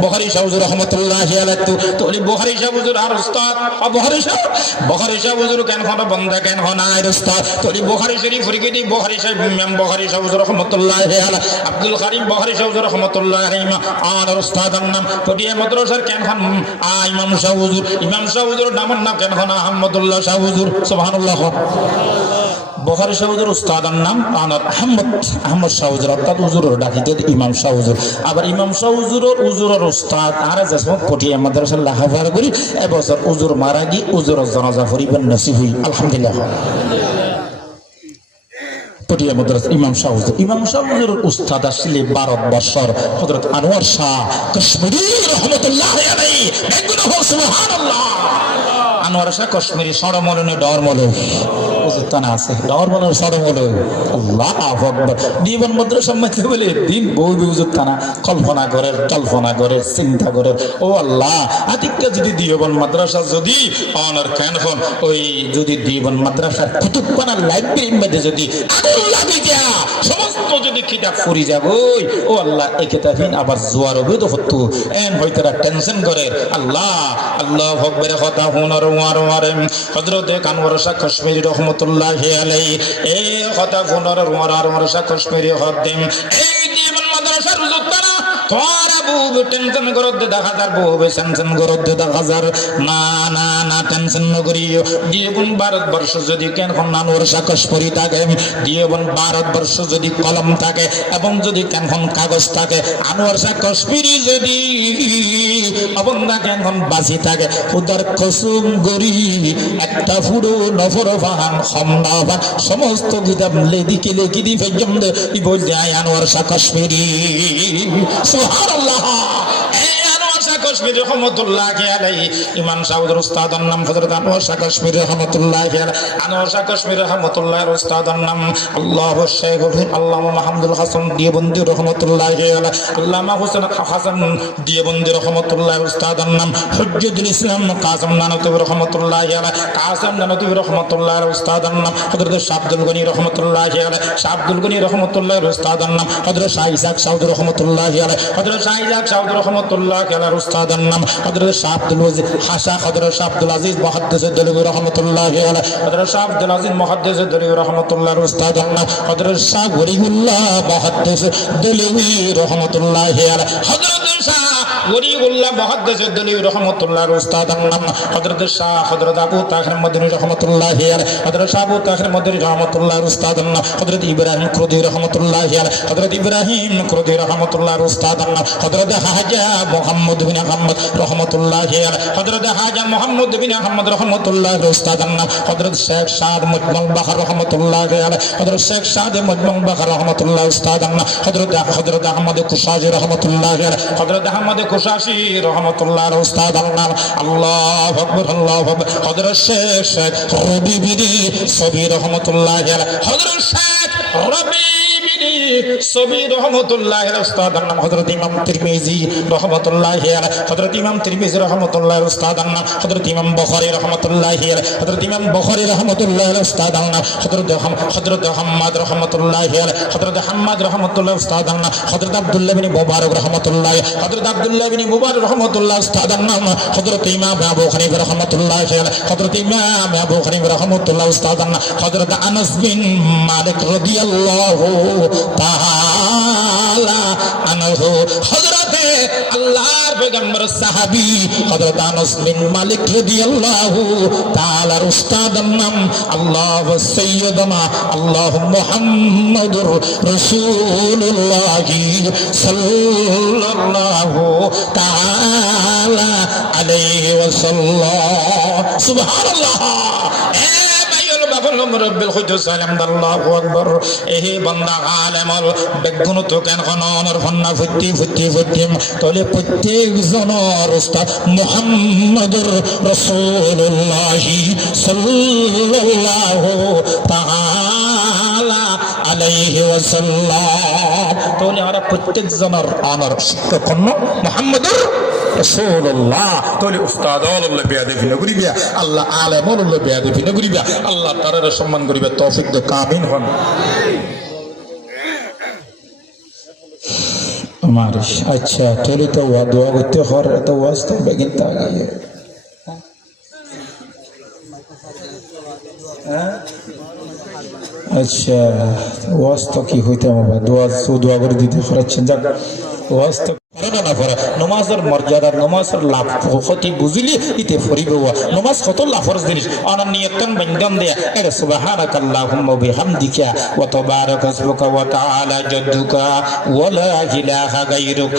বুখারী শাহ হুজুর রাহমাতুল্লাহি আলাইহি। তলে বুখারী শাহ হুজুর আর উস্তাদ বুখারী শাহ হুজুর কেন বন্দা কেন নাই উস্তাদ। তলে বুখারী শরীফ ফরগিদি বুখারী শাহ ইমাম বুখারী শাহ হুজুর রাহমাতুল্লাহি আলাইহি। আব্দুল কারীম বুখারী শাহ হুজুর রাহমাতুল্লাহি আলাইহি আর উস্তাদের নাম ফটিয়া মাদ্রাসার কেন ইমাম শাহ হুজুর। ইমাম শাহ হুজুর নামের নাম কেন আহমদুল্লাহ শাহ হুজুর। সুবহানাল্লাহ। বুখারী শাহ হুজুর উস্তাদের নাম আহমদ শাহ হুজুর অর্থাৎ হুজুরের ডাকিতে ইমাম শাহ হুজুর। আবার ইমাম শাহ হুজুরের উস্তাদ আর যাসমত ফটিয়া মাদ্রাসার লেখাপড়া করি এবছর হুজুর মারা গিয়ে হুজুরের জানাজা পড়িবার নসিব হই আলহামদুলিল্লাহ। পটিয়া মাদ্রাসা ইমাম শাহ হুজুরের উস্তাদ আসলে 12 বছর হযরত আনোয়ার শাহ কাশ্মীরি রাহমাতুল্লাহি আলাইহি। সুবহানাল্লাহ। আনোয়ার শাহ কাশ্মীরি সরমলনে ডরমলে উজতানা আছে ডরমলের সরমলে আল্লাহু আকবার। জীবন মাদ্রাসা মধ্যে বলে দিন বউ উজতানা কল্পনা করে চিন্তা করে ও আল্লাহ আতিকটা যদি জীবন মাদ্রাসা যদি অনার কেন ওই যদি জীবন মাদ্রাসার কুতুবখানার লাইব্রেরির মধ্যে যদি আগুন লাগে যা সমস্ত যদি কিতাব পড়ি যাব ও আল্লাহ এই কিতাবিন আবার জোয়ার হবে তো হতো এন হয়তরা টেনশন করে আল্লাহ আকবার। কথা হুনার ওয়ার হযরত আনোয়ার শাহ কাশ্মীরি রাহমাতুল্লাহি আলাইহি এই কথা হুনার ওয়ার শাহ কাশ্মীরি হদ্দিম এই জীবন মাদ্রাসার উজতানা তোরা বহু টেনশন করত দেখা যার বহু টেনশন করত দেখা যার না টেনশন ন করিও। জীবন ভারতবর্ষ যদি কেন আনোয়ার শাহ কাশ্মীরি থাকে জীবন ভারতবর্ষ যদি কলম থাকে এবং যদি কেন কাগজ থাকে আনোয়ার শাহ কাশ্মীরি যদি অবন্দা কেন বাজি থাকে উদার কসম গরি একটা ফুড়ো নফর ফাহান খমনাফান সমস্ত কিতাব লেখি দি পর্যন্ত ই বলতে আনোয়ার শাহ কাশ্মীরি। সুবহানাল্লাহ। কাশ্মীর রহমতুল্লাহি আলাইহি ইমাম শাহুদের উস্তাদের নাম হযরত আনোয়ার শাহ কাশ্মীর রহমতুল্লাহি আলাইহি। আনোয়ার শাহ কাশ্মীর রহমতুল্লাহির উস্তাদের নাম আল্লাহু শাইখ আল্লামা মাহমুদুল হাসান দিওবন্দি রহমতুল্লাহি আলাইহি। আল্লামা হোসেন হাসান দিওবন্দি রহমতুল্লাহির উস্তাদের নাম হুজ্জতুল ইসলাম কাসিম নানতুবি রহমতুল্লাহি আলাইহি। কাসিম নানতুবি রহমতুল্লাহির উস্তাদের নাম হযরত শাহ আব্দুল গনি রহমতুল্লাহি আলাইহি। শাহ আব্দুল গনি রহমতুল্লাহির উস্তাদের নাম হযরত শাহ ইসাক সাউদ রহমতুল্লাহি আলাইহি। হযরত শাহ ইসাক সাউদ রহমতুল্লাহি আলাইহি উস্তাদ উস্তাদের নাম হযরত শাহ আব্দুল ওয়াজিদ হাসা হযরত শাহ আব্দুল আজিজ মুহাদ্দিস দেলভী রাহমাতুল্লাহি আলাইহি হযরত শাহ আব্দুল আজিজ মুহাদ্দিস দেলভী রাহমাতুল্লাহি উস্তাদের নাম হযরত শাহ ওলিউল্লাহ মুহাদ্দিস দেলভী রাহমাতুল্লাহি আলাইহি হযরত শাহ ওলিউল্লাহ মুহাদ্দিস দেলভী রাহমাতুল্লাহি উস্তাদের নাম হযরত শাহ হযরত আবু তাহির মদনী রাহমাতুল্লাহি আলাইহি হযরত শাহ আবু তাহির মদনী রাহমাতুল্লাহি উস্তাদের নাম হযরত ইব্রাহিম খুরদি রাহমাতুল্লাহি আলাইহি হযরত ইব্রাহিম খুরদি রাহমাতুল্লাহি উস্তাদের নাম হযরত হাজা মুহাম্মদ বিন আহমদ রাহমাতুল্লাহি আলাইহি হযরত হাজা মুহাম্মদ বিন আহমদ রাহমাতুল্লাহি উস্তাদের নাম হযরত শেখ সাদ মুজমল বাখর রাহমাতুল্লাহি আলাইহি হযরত শেখ সাদ মুজমল বাখর রাহমাতুল্লাহি উস্তাদের নাম হযরত আহমদ কুশাজি রাহমাতুল্লাহি আলাইহি হযরত আহমদ কুশাশি রাহমাতুল্লাহি উস্তাদের নাম আল্লাহু আকবার আল্লাহু আকবার হযরত শেখ রবি বিন সবির রাহমাতুল্লাহি আলাইহি হযরত শেখ রবি সবির রাহমাতুল্লাহি আলাইহি উস্তাদের নাম হযরত ইমাম তিরমিজি রাহমাতুল্লাহি আলাইহি হযরত ইমাম তিরমিজি রাহমাতুল্লাহি আলাইহি উস্তাদের নাম হযরত ইমাম বুখারী রাহমাতুল্লাহি আলাইহি হযরত ইমাম বুখারী রাহমাতুল্লাহি আলাইহি উস্তাদের নাম হযরত হাম্মাদ রাহমাতুল্লাহি আলাইহি হযরত হাম্মাদ রাহমাতুল্লাহি উস্তাদের নাম হযরত আব্দুল্লাহ বিন মুবারক রাহমাতুল্লাহি হযরত আব্দুল্লাহ বিন মুবারক রাহমাতুল্লাহি উস্তাদের নাম হযরত ইমাম আবু হানিফা রাহমাতুল্লাহি আলাইহি হযরত ইমাম আবু হানিফা রাহমাতুল্লাহি উস্তাদের নাম হযরত আনাস বিন মালিক রাদিয়াল্লাহু তাআলা আনহু হযরত আল্লাহর পয়গম্বর সাহাবী হযরত আনাস বিন মালিক রাদিয়াল্লাহু তাআলার উস্তাদের নাম আল্লাহু সাইয়্যিদুনা আল্লাহু মুহাম্মাদুর রাসূলুল্লাহ সাল্লাল্লাহু তাআলা আলাইহি ওয়াসাল্লাম সুবহানাল্লাহ রব্বিল খুদুস আলহামদুলিল্লাহু আকবার এহি বান্দা আলেমল বেগুন তো কেন খনর ফন্না ফুটি ফুটি ফুটিম তলে প্রত্যেক জনের উস্তাদ মুহাম্মদুর রাসূলুল্লাহ সাল্লাল্লাহু তাআলা আলাইহি ওয়াসাল্লাম তলে আমরা প্রত্যেক জনের অনর শিক্ষক মুহাম্মদুর রাসূলুল্লাহ তলে উস্তাদ আল্লাহ বেয়াদবি না করিবা আল্লাহ আলেম আল্লাহ বেয়াদবি না করিবা আল্লাহ তাআলার সম্মান করিবা তৌফিক দে কামিন হন আমার আচ্ছা তলে তো দোয়া করতে হর তো ওয়াস্ত বেগিন তা গিয়ে আচ্ছা ওয়াস্ত কি হইতে বাবা দোয়া করে দিতে পারছেন যাক ওয়াস্ত নমাজের মর্যাদা নমাজের লাভ ক্ষতি বুঝিলে ইতে ফরিব নমাজ কত লাভর জিনিস অনার নিয়তন বন্ধন দেয়া এর সুবহানাকাল্লাহুম্মা ওয়া বিহামদিকা ওয়া তাবারাকা ইসমুকা ওয়া তাআলা জাদ্দুকা ওয়া লা ইলাহা গায়রুক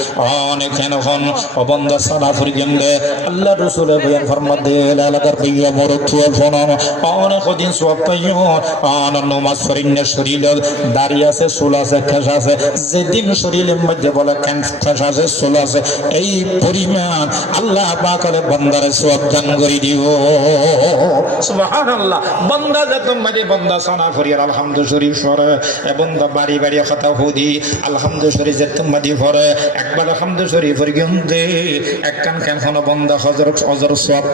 অনেক হন অবন্দা সালা ফরিগন্দে আল্লাহ রাসূল বয়ান ফরমাদে লাগার বিয়া মরতু ফনন অনেক দিন সওয়াব পাইও অন নমাজ ফরিনে শরীর দাড়ি আছে চুল আছে খাস আছে যেদিন শরীরের মধ্যে বলে খাস আছে চুল আছে এই পরিমাণ আল্লাহ পাকের বান্দারে সওয়াব দান করে দিও সুবহানাল্লাহ বান্দা যত মানে বান্দা সানা করিয়া আলহামদু শরীফ পড়ে এবং বাড়ি বাড়ি কথা হুদি আলহামদু শরীফ যত মাদি পড়ে একবার আলহামদু শরীফ পড়ে গন্দে এক কান কান কোন বান্দা হযরত অজর সওয়াব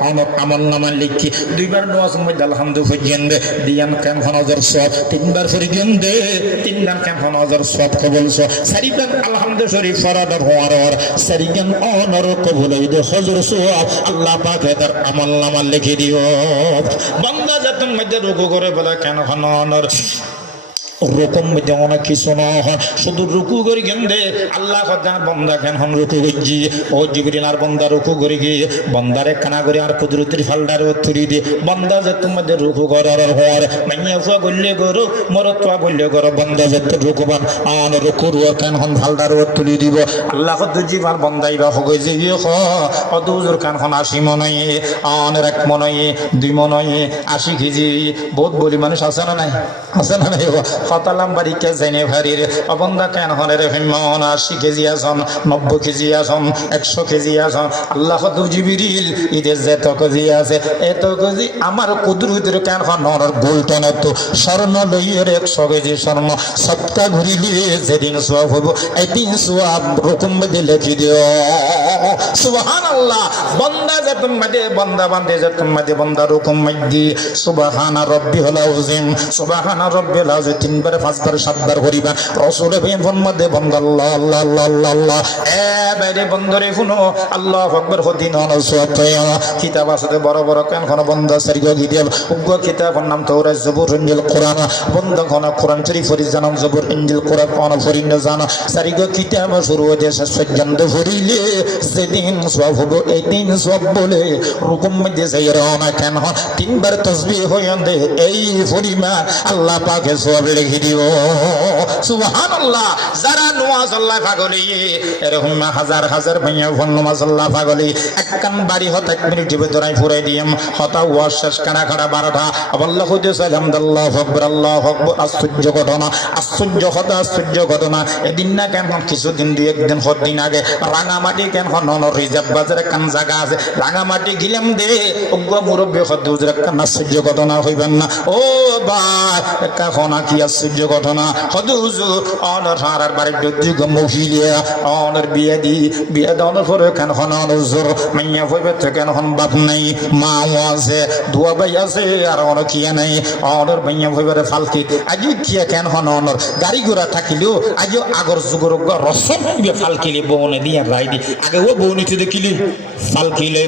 আমল নামা লিখি দুইবার নামাজ মধ্যে আলহামদু ফজিন্দে দিয়ান কান কোন অজর সওয়াব তিনবার পড়ে গন্দে তিনবার কান কোন অজর সওয়াব কবুল সো সারিবার আলহামদু শরীফ ফরাদার হওয়ার সারিগান অনর কবুল হইদে হযর সওয়াব আল্লাহ পাক তার আমল নামা লিখে দিও বান্দা যত মধ্যে রুকু করে বলে কেন অনর রকম যেমন কিছু না শুধু রুকু করি গেন্দে আল্লাহ বন্দা কেন হন রুকু গজি ও জিবরিল আর বন্দা রুকু করি গিয়ে বন্দারে কানা করে আর কুদরতির ফালদার তুলি দিয়ে বন্দা যে তোমাদের রুকু করার হওয়ার মাইয়া ফুয়া বললে করো মরতুয়া বললে করো বন্দা যে রুকু বান আন রুকু রুয়া কেন হন ফালদার তুলি দিব আল্লাহ জিবার বন্দাই বা হগে যে অদুজুর কান হন 80 মনয়ে আনের 1 মনয়ে 2 মনয়ে 80 কেজি বহুত বলি মানুষ আছে না নাই নাই কতলাম বাড়িকে জেনে ভারির অবন্দা কেন হনে রে হিমন 80 কেজি আসন 90 কেজি আসন 100 কেজি আসন আল্লাহ জিবরিল ইদের যত কেজি আছে এত কেজি আমার কুদরতের কেন হনর গোলটন তো স্বর্ণ লইয়ের 100 কেজি স্বর্ণ সপ্তাহ ঘুরিলে যেদিন সওয়াব হইব এইদিন সওয়াব রকম মধ্যে লিখে দিও সুবহানাল্লাহ বন্দা যত মধ্যে বন্দা বান্দে যত মধ্যে বন্দা রকম মধ্যে সুবহান রাব্বিল আযীম সুবহান রাব্বিল আযীম তিনবার পাঁচবার সাতবার করিবা রাসূল বেন মধ্যে বন্ধ আল্লাহ আল্লাহ আল্লাহ আল্লাহ আল্লাহ এ বাইরে বন্ধরে শুনো আল্লাহু আকবার হদিন অনুসত কিতাব আছে বড় বড় কেন কোন বন্ধ সরিগো গিদিয়াল উগ্র কিতাবের নাম তাওরাত জবুর ইনজিল কোরআন বন্ধ কোন কোরআন শরীফ ফরিজ জানাম জবুর ইনজিল কোরআন কোন ফরিন জানা সরিগো কিতাব শুরু হয়ে যায় সজ্জন্দ ফরিলে সেদিন সব হবে এই দিন সব বলে রুকুম মধ্যে যাইরা না কেন তিনবার তাসবিহ হইন্দে এই পরিমাণ আল্লাহ পাকে সব লিখে দিও সুবহানাল্লাহ যারা নামাজ আল্লাহ পাগলি এরকম হাজার হাজার ভাইয়া ফোন নামাজ আল্লাহ পাগলি একখান বাড়ি হত 1 মিনিট ভিতরে ফুরাই দিম হতা ওয়াজ শেষ কানা খাড়া 12টা আল্লাহ হুদে আলহামদুলিল্লাহ আকবার আল্লাহু আকবার আশ্চর্য ঘটনা এদিন না কেন কিছুদিন দুই একদিন দিন আগে রাঙামাটি কেন রিজার্ভ বাজারে কান জায়গা আছে রাঙামাটি গিলাম দে উগ্র মুরব্বী হদ্দুজের কান আশ্চর্য ঘটনা হইবেন না ও ভাই কখনা কি আশ্চর্য ঘটনা হদ্দুজুর অনর হারার বাড়ির দুর্গ মহিলা অনর বিয়ে দনের পরে কেন হনজুর মাইয়া হইবে কেন হন বাপ নাই মা আছে দুয়া ভাই আছে আর অন কিয়া নাই অনর মাইয়া হইবে ফালকি আজ কিয়া কেন হন অনর গাড়ি ঘোড়া থাকিলেও আজ আগর যুগর রসম ফালকিলে বউনে দিয়ে রাই দি আগে ও বউনিতে দেখিলি ফালকিলে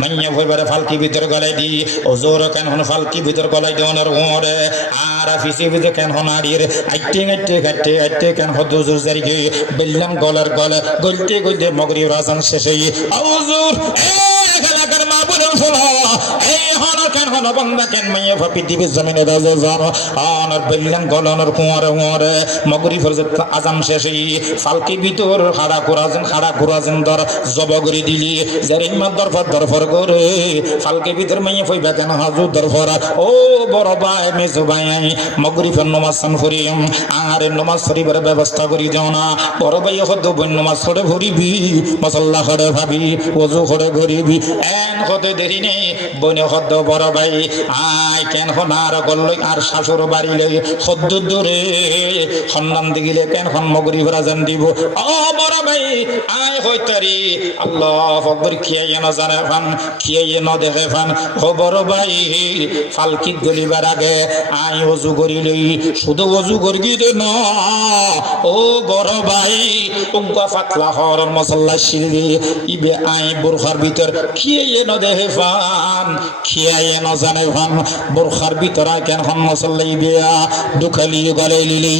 মাইয়া হইবারে ফালকি ভিতর গলাই দি ওজোর কেন হন ফালকি ভিতর গলাই দনের ওরে আর আফিসে ভিতর কেন হন আড়ির আইটে কেন হদুজুর জারি গে বেললাম গলার গলা গলতে মগরিব রাজান শেষে হুজুর এলাকার মা বলেন শোনো এই হন কেন হন বান্দা কেন মাইয়া পৃথিবীর জমিনে রাজা জানো অনর বেললাম গলানোর কুয়ারে মগরিব ফরজত আজান শেষে ফালকি ভিতর খাড়া কুরাজন দর জবগরি দিলি জারিমা দরফর করে ফালকি ভিতর মাইয়া ফইবা কেন হাজুর দরফর ও বড় ভাই মেজো ভাই মগরিবের নামাজ সান করিম আর নামাজ পড়িবার ব্যবস্থা করি দাও না বড় ভাই হদ বন নামাজ পড়ে ভরিবি মুসাল্লা করে ভাবি ওযু করে ঘরিবি এন হতে দেরি নেই বনে হদ বড় ভাই আয় কেন হনার গল্লই আর শাশুর বাড়ি লই হদ দূরে সন্ধান দিগিলে কেন হন মগরিবের আজান দিব ও বড় ভাই আয় হইতারি আল্লাহু আকবার খিয়াই না জানে ফান খিয়াই না দেখে ফান ও বড় ভাই ফালকি গলিবার আগে আয় ওযু করি লই শুধু ওযু করবি না ও বড় ভাই উগ্গা ফাতলা হর মশাল্লা শিরবি ইবে আই বুরখার ভিতর খিয়াই না দেখে ফান খিয়াই না জানে ফান বুরখার ভিতর কেন হন মশাল্লা ইবেয়া দুখালি গলাই লিলি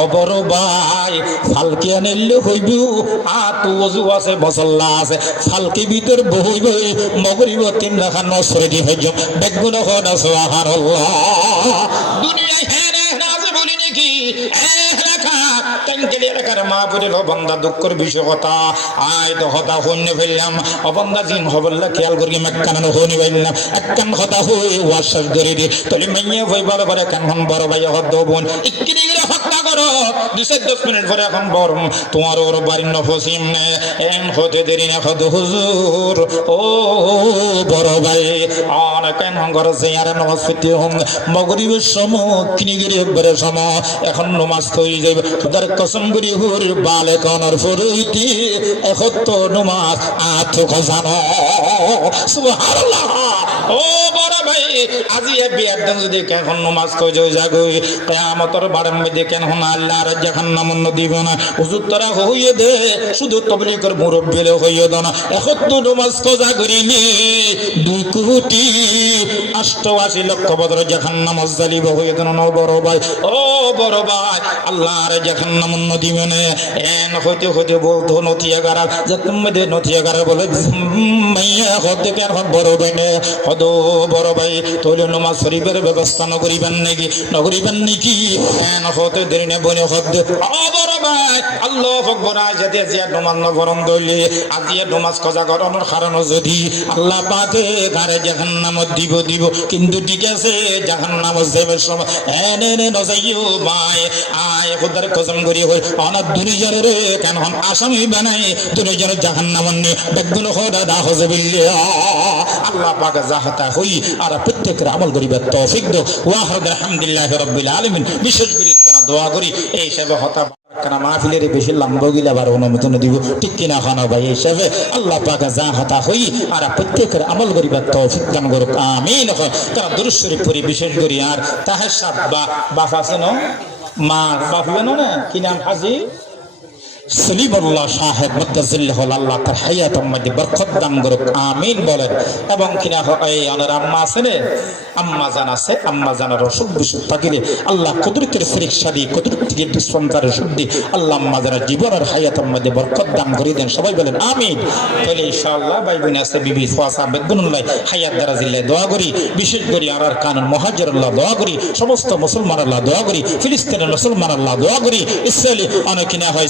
ও বড় ভাই ফালকি আনিলে হইবি আতু ওযু আছে মশাল্লা আছে ফালকি ভিতর বহিবে মগরিব তিন রাখা নসরে দি হইজ বেগুন হন সুবহানাল্লাহ দুনিয়ায় হেরে নাজ বলি নাকি এলাকা টাঙ্গেলি এলাকার মা বলিল বান্দা দুঃখের বিষয় কথা আয় তো হতা হন্য ফেললাম অবন্দা জিন হবল্লা খেয়াল করি মেকানো হনি ফেললাম একখান কথা হই ওয়াশাস ধরে দি তলি মাইয়া হই ভালো করে কেন হন বড় ভাই হদ বোন ইকিরি হত্যা করো 2-10 মিনিট পরে এখন বরম তোমার ওর বাড়ির নফসিম এন হতে দেরি না হদ হুজুর ও বড় ভাই আর কেন ঘর জিয়ারে নামাজ পড়তে হম মগরিবের সময় কিনিগিরি একবারে সময় এখন নামাজ হয়ে যাবে খোদার কসম করি হুর বালে কনর ফরইতি এখত নামাজ আত খজানো সুবহানাল্লাহ ও বড় ভাই আজি এ বিয়ার দিন যদি কেন নামাজ কই যাগই কিয়ামতের বারের মধ্যে কেন আল্লাহর জাহান্নাম দিব না হুজুর তোরা হইয়ে দে শুধু তাবলীগের মুরব্বিরে হইয়ে দাও না এখত নামাজ কজা করিনি 2,88,00,000 বছর জাহান্নাম জালিব হয়ে গেল না বড় ভাই ও বড় ভাই আল্লাহর জাহান্নাম দিবে না এন হইতে বলতো নথিয়াগার যে তুমি দে নথিয়াগার বলে মাইয়া হতে কেন বড় ভাই নে হদ বড় ভাই তোলে নামাজ শরীফের ব্যবস্থা নগরিবেন নাকি এন হতে দেরি না বনে হদ ও বড় ভাই আল্লাহু আকবার আজাদে জিয়া নামাজ নগরম দইলে আজিয়া নামাজ কজা করানোর কারণ যদি আল্লাহ পাকে গারে জাহান্নাম দিব কিন্তু ঠিক আছে জাহান্নাম যাবে সময় এনে নজাইও ভাই আয় খোদার কসম করি হই অনাদ দুনিয়ার রে কেন হন আসামি বানাই দুনিয়ার জাহান্নাম নে বেগুন খোদা দা হযবিল্লাহ আল্লাহ পাক জাহাতা হই আর প্রত্যেকের আমল করিবার তৌফিক দাও ওয়া আলহামদুলিল্লাহি রাব্বিল আলামিন বিশেষ করে দোয়া করি এই সব হতা কারণ মাহফিলের বেশি লম্বা গিলে আবার অনুমোদন দিব ঠিক কিনা খানা ভাই হিসাবে আল্লাহ পাকে যা হাতা হই আর প্রত্যেকের আমল করিবার তৌফিক দান করুক আমিন। তারা দুরূদ শরীফ পড়ি বিশেষ করি আর তাহাজ্জুদ বা বাপ আছে না মা বাপ না কি নাম হাজি সলিমুল্লাহ সাহেব মুদ্দাজিল্লাহুল আল্লাহ তার হায়াতের মধ্যে বরকত দান করুক আমিন বলেন। এবং কিনা এই ওনার আম্মা আছে না আম্মা জান আছে আম্মা জানের অসুখ বিসুখ থাকিলে আল্লাহ কুদরতের পরীক্ষা দিয়ে কুদরত থেকে বিশ্বন্তারের শুদ্ধি আল্লাহ আম্মা জানের জীবনের হায়াতের মধ্যে বরকত দান করে দেন সবাই বলেন আমিন। তাহলে ইনশাআল্লাহ ভাই বোন আছে বিবি ফাসা বেগুনুল্লাহ হায়াত দ্বারা জিল্লায় দোয়া করি বিশেষ করে আর কানুন মুহাজিরুল্লাহ দোয়া করি সমস্ত মুসলমান আল্লাহ দোয়া করি ফিলিস্তিনের মুসলমান আল্লাহ দোয়া করি ইসরায়েলি অনেক কিনা হয়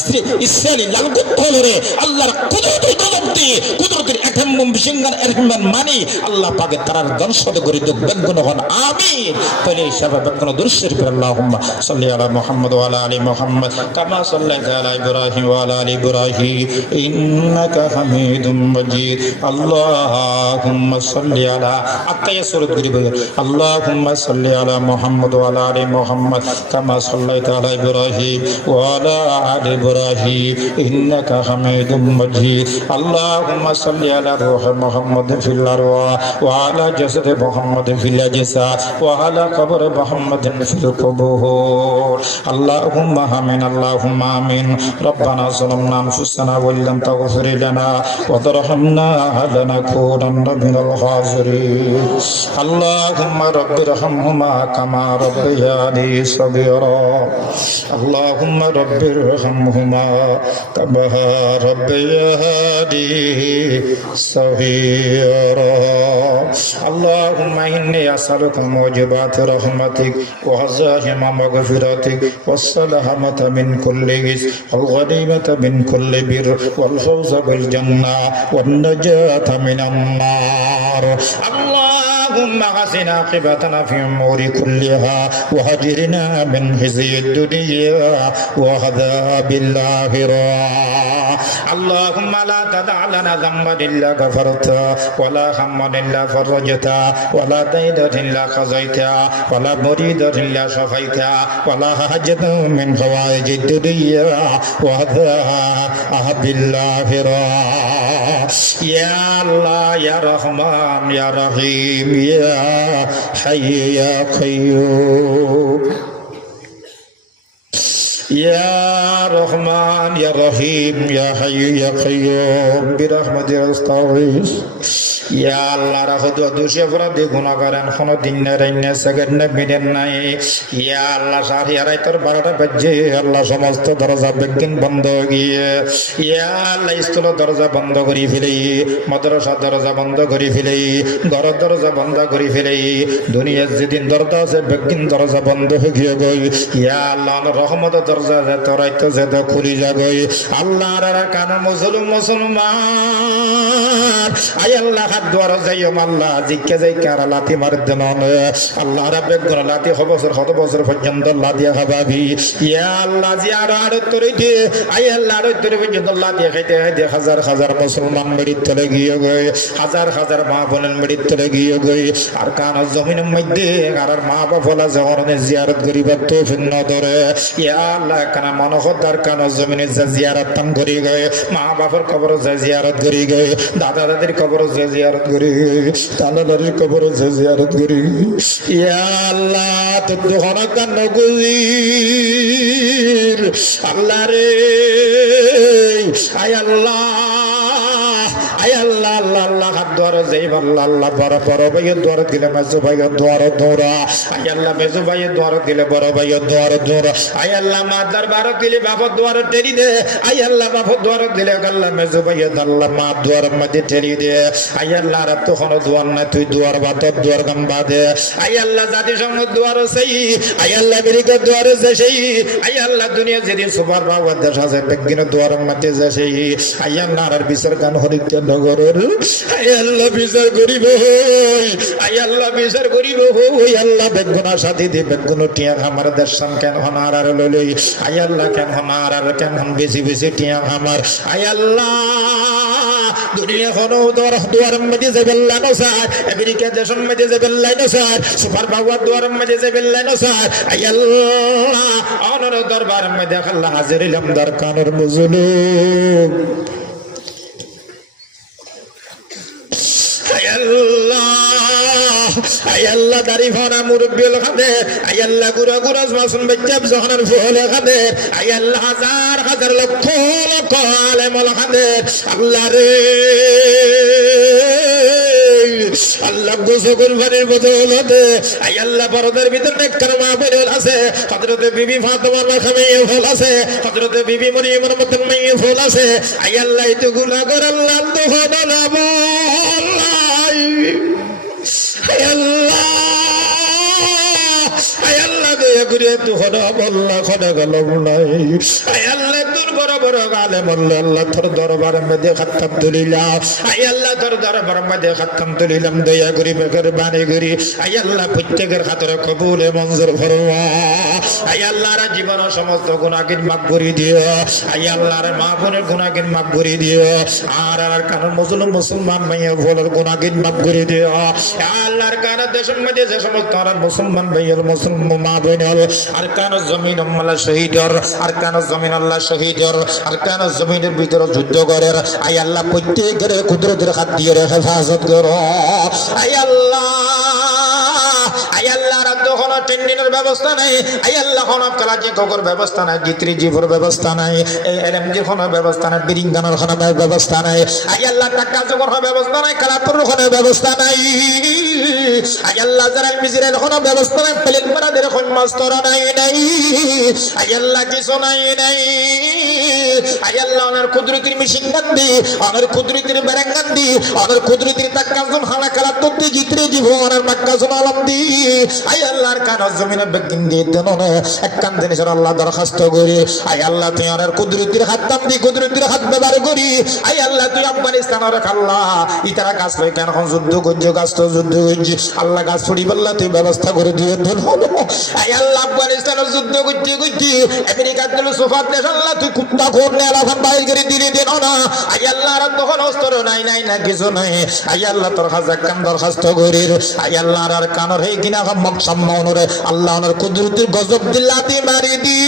ইসরায়েলি লালগুত হলরে আল্লাহর কুদরতের গজব দিয়ে কুদরতের একম্বম বিশঙ্গান এরহমান মানি আল্লাহ পাকে তার দর্শন করে দুঃখ বেগুন হন আমিন। তাহলে সবাই বেগুন দুরূদ শরীফ আল্লাহুম্মা সাল্লি আলা মুহাম্মদ ওয়া আলা আলি মুহাম্মদ কামা সাল্লাইতা আলা ইব্রাহিম ওয়া আলা আলি ইব্রাহিম ইন্নাকা হামিদুম মাজিদ আল্লাহুম্মা সাল্লি আলা আকায়া সূরা গরিব আল্লাহুম্মা সাল্লি আলা মুহাম্মদ ওয়া আলা আলি মুহাম্মদ কামা সাল্লাইতা আলা ইব্রাহিম ওয়া আলা আলি ইব্রাহিম إنك حميد مجيد اللهم صل على روح محمد في الأرواح وعلى جسد محمد في الأجساد وعلى قبر محمد في القبور اللهم آمين اللهم آمين ربنا ظلمنا أنفسنا وإن لم تغفر لنا وترحمنا لنكونن من الخاسرين اللهم رب ارحمهما كما ربياني صغيرا اللهم رب ارحمهما كما ربياني صغيرا اللهم إني أسألك موجبات رحمتك وعزائم مغفرتك والسلامة من كل إثم والغنيمة من كل بر والفوز بالجنة والنجاة من النار اللهم حسن عاقبتنا في الأمور كلها وأجرنا من خزي الدنيا وعذاب الآخرة اللهم لا تدع لنا ذنبا إلا غفرته ولا هما إلا فرجته ولا دينا إلا قضيته ولا مريدا إلا شفيته ولا حاجة من حوائج الدنيا وعذاب الآخرة يا الله يا رحمن يا رحيم يا حي يا قيوم يا رحمن يا رحيم يا حي يا قيوم برحمتك أستغيث يا الله رحمت ودوشي فرادي গুনাহগারান কোনো দিন না রাইনা সাগর না বিদেন নাই ইয়া আল্লাহ সারি রাইতর 12টা বাজে আল্লাহ সমস্ত দরজা বেগিন বন্ধ হয়ে গিয়ে ইয়া আল্লাহ স্কুল দরজা বন্ধ করে ফেলেই মাদ্রাসা দরজা বন্ধ করে ফেলেই ঘর দরজা বন্ধ করে ফেলেই দুনিয়ার যেদিন দরজা আছে বেগিন দরজা বন্ধ হয়ে গিয়ে গই ইয়া আল্লাহ রহমত দরজা যত রাইতো যত খুলি যাগই আল্লাহর কান মুসলমান আয় আল্লাহ হাত দুয়ার যাইও আল্লাহ জিকে যাই কারা লাথি মার দেন আল্লাহ রাব্বে গুণ লাথি কত বছর পর্যন্ত লাথি খাবাবি ইয়া আল্লাহ জিয়ারা আর তোরে দে আয় আল্লাহ আর তোরে পর্যন্ত লাথি খাইতে খাইতে হাজার হাজার মুসলমান মরিত চলে গিয়ে গই হাজার হাজার মা বোনের মরিত চলে গিয়ে গই আর কান জমিনের মধ্যে আর মা বাবা যখন জিয়ারত করিবার তৌফিক না ধরে ইয়া আল্লাহ কানা মনোহদার কান জমিনে জিয়ারত পান করি গয়ে মা বাবার কবর জিয়ারত করি গয়ে দাদা দাদির কবর জিয়ারত করি দাদা দাদির কবর জিয়ারত করি ইয়া আল্লাহ তো দোহনা কান নগরীর আল্লাহ রে আয় আল্লাহ আয় আল্লাহ আল্লাহ আল্লাহ হাত দ্বার যাই আল্লাহ আল্লাহ বড় বড় ভাইয়ের দ্বার দিলে মেজো ভাইয়ের দ্বার দৌড়া আয় আল্লাহ মেজো ভাইয়ের দ্বার দিলে বড় ভাইয়ের দ্বার দৌড়া আয় আল্লাহ মাদার বার দিলে বাবার দ্বার টেরি দে আয় আল্লাহ বাবার দ্বার দিলে আল্লাহ মেজো ভাইয়ের আল্লাহ মা দ্বার মধ্যে টেরি দে আয় আল্লাহ রাত তখন দ্বার না তুই দ্বার বা তোর দ্বার গাম্বা দে আয় আল্লাহ জাতিসংঘ দ্বার সেই আয় আল্লাহ আমেরিকার দ্বার সেই আয় আল্লাহ দুনিয়া যেদিন সুপার পাওয়ার দেশ আছে বেগিন দ্বার মধ্যে সেই আয় আল্লাহ আর বিচার গান হরিত নগরের আয় আল্লাহ বিচার করিব হই আই আল্লাহ বিচার করিব হই আল্লাহ বেগুনা সাথী দি বেগুনো টিয়া আমার দেশন কেন হনার আর লইলই আই আল্লাহ কেন হনার আর কেন বেশি বেশি টিয়া আমার আই আল্লাহ দুনিয়া হনো দুয়ার মধ্যে যাবেল্লা না স্যার আমেরিকা দেশের মধ্যে যাবেল্লা না স্যার সুপার পাওয়ার দুয়ার মধ্যে যাবেল্লা না স্যার আই আল্লাহ অনর দরবার মধ্যে আল্লাহ হাজির হলাম দরকারের মুজলুম আই আল্লাহ দাড়ি ভরা মুরব্বিল খাদে আই আল্লাহ গুরা গুরা মাসুম বাচ্চা জহনের ফুলে খাদে আই আল্লাহ হাজার হাজার লক্ষ লক্ষ আলেমল খাদে আল্লাহ রে আল্লাহ গোসো কুরবানির বদৌলতে আই আল্লাহ পরদের ভিতর নেককার মা বোন আছে হযরতে বিবি ফাতেমার মাখামেয়ে ফুল আছে হযরতে বিবি মরিয়মের মতন মেয়ে ফুল আছে আই আল্লাহ তো গুনাহ করে আল্লাহ তো হলো আই আল্লাহ দয়া করে তো হলো বল্লা খোদা গেল নাই আই আল্লাহ তোর বড় বড় গালে বললে আল্লাহ তোর দরবার মধ্যে খাতাম তুলিলাম আই আল্লাহ তোর দরবার মধ্যে খাতাম তুলিলাম দয়া করি বেকার বাণী করি আই আল্লাহ প্রত্যেকের খাতরে কবুলে মঞ্জুর ফরমা আই আল্লাহর জীবন সমস্ত গুনাহকে মাফ করে দিও আই আল্লাহর মা বোনের গুনাহকে মাফ করে দিও আর কারণ মুসলমান ভাইয়া ভোলের গুনাহকে মাফ করে দিও আল্লাহর কারণ দেশের মধ্যে যে সমস্ত মুসলমান ভাইয়ের মুসলমান মা বোনের আর কান জমিন আল্লাহ শহীদর আর কান জমিন আল্লাহ শহীদর আর কান জমিনের ভিতরে যুদ্ধ করে আই আল্লাহ প্রত্যেকের কুদরতের হাত দিয়ে হেফাজত করো আই আল্লাহ আই আল্লাহ রাত কোনো ট্রেনের ব্যবস্থা নাই আই আল্লাহ কোনো কালাজি কোকর ব্যবস্থা নাই জিত্রি জীবর ব্যবস্থা নাই এরম যে কোনো ব্যবস্থা নাই বিরিঙ্গানোর কোনো ব্যবস্থা নাই আই আল্লাহ টাকা জোগাড় ব্যবস্থা নাই কালাপুর কোনো ব্যবস্থা নাই আই আল্লাহ যারা মিজিরের কোনো ব্যবস্থা নাই প্লেন মারাদের কোন মাস্টার নাই আই আল্লাহ কিছু নাই I Allah owner কুদরতির machine Gandhi ওনার কুদরতির বেরেঙ্গান্দি ওনার কুদরতির তাক্কাজুন হানা কালাতুদ্দি জিত্রি জীবন ওনার মাক্কাজুন আলমদি আই আল্লাহর কান জমিনে বেগিন দিয়ে দেন না এক কান দিন আল্লাহ দরখাস্ত করি আই আল্লাহ তুই ওনার কুদরতির হাত দামদি কুদরতির হাত ব্যবহার করি আই আল্লাহ তুই আফগানিস্তানের আল্লাহ ইতারা গাছ লই কেন যুদ্ধ করছে গাছ তো যুদ্ধ করছে আল্লাহ গাছ ফুড়ি বললা তুই ব্যবস্থা করে দিয়ে দেন আই আল্লাহ আফগানিস্তানের যুদ্ধ করতে করতে আমেরিকার দিল সোফার দেশ আল্লাহ তুই কুত্তা করলে এলাকান বাইর করে দিলে দেন না আই আল্লাহ আর তখন অস্ত্র নাই না কিছু নাই আই আল্লাহ তোর হাজার কান দরখাস্ত করি আই আল্লাহ আর কানর হে কিনা মক সম্মানরে আল্লাহ ওনার কুদরতের গজব দিল্লাতি মারি দি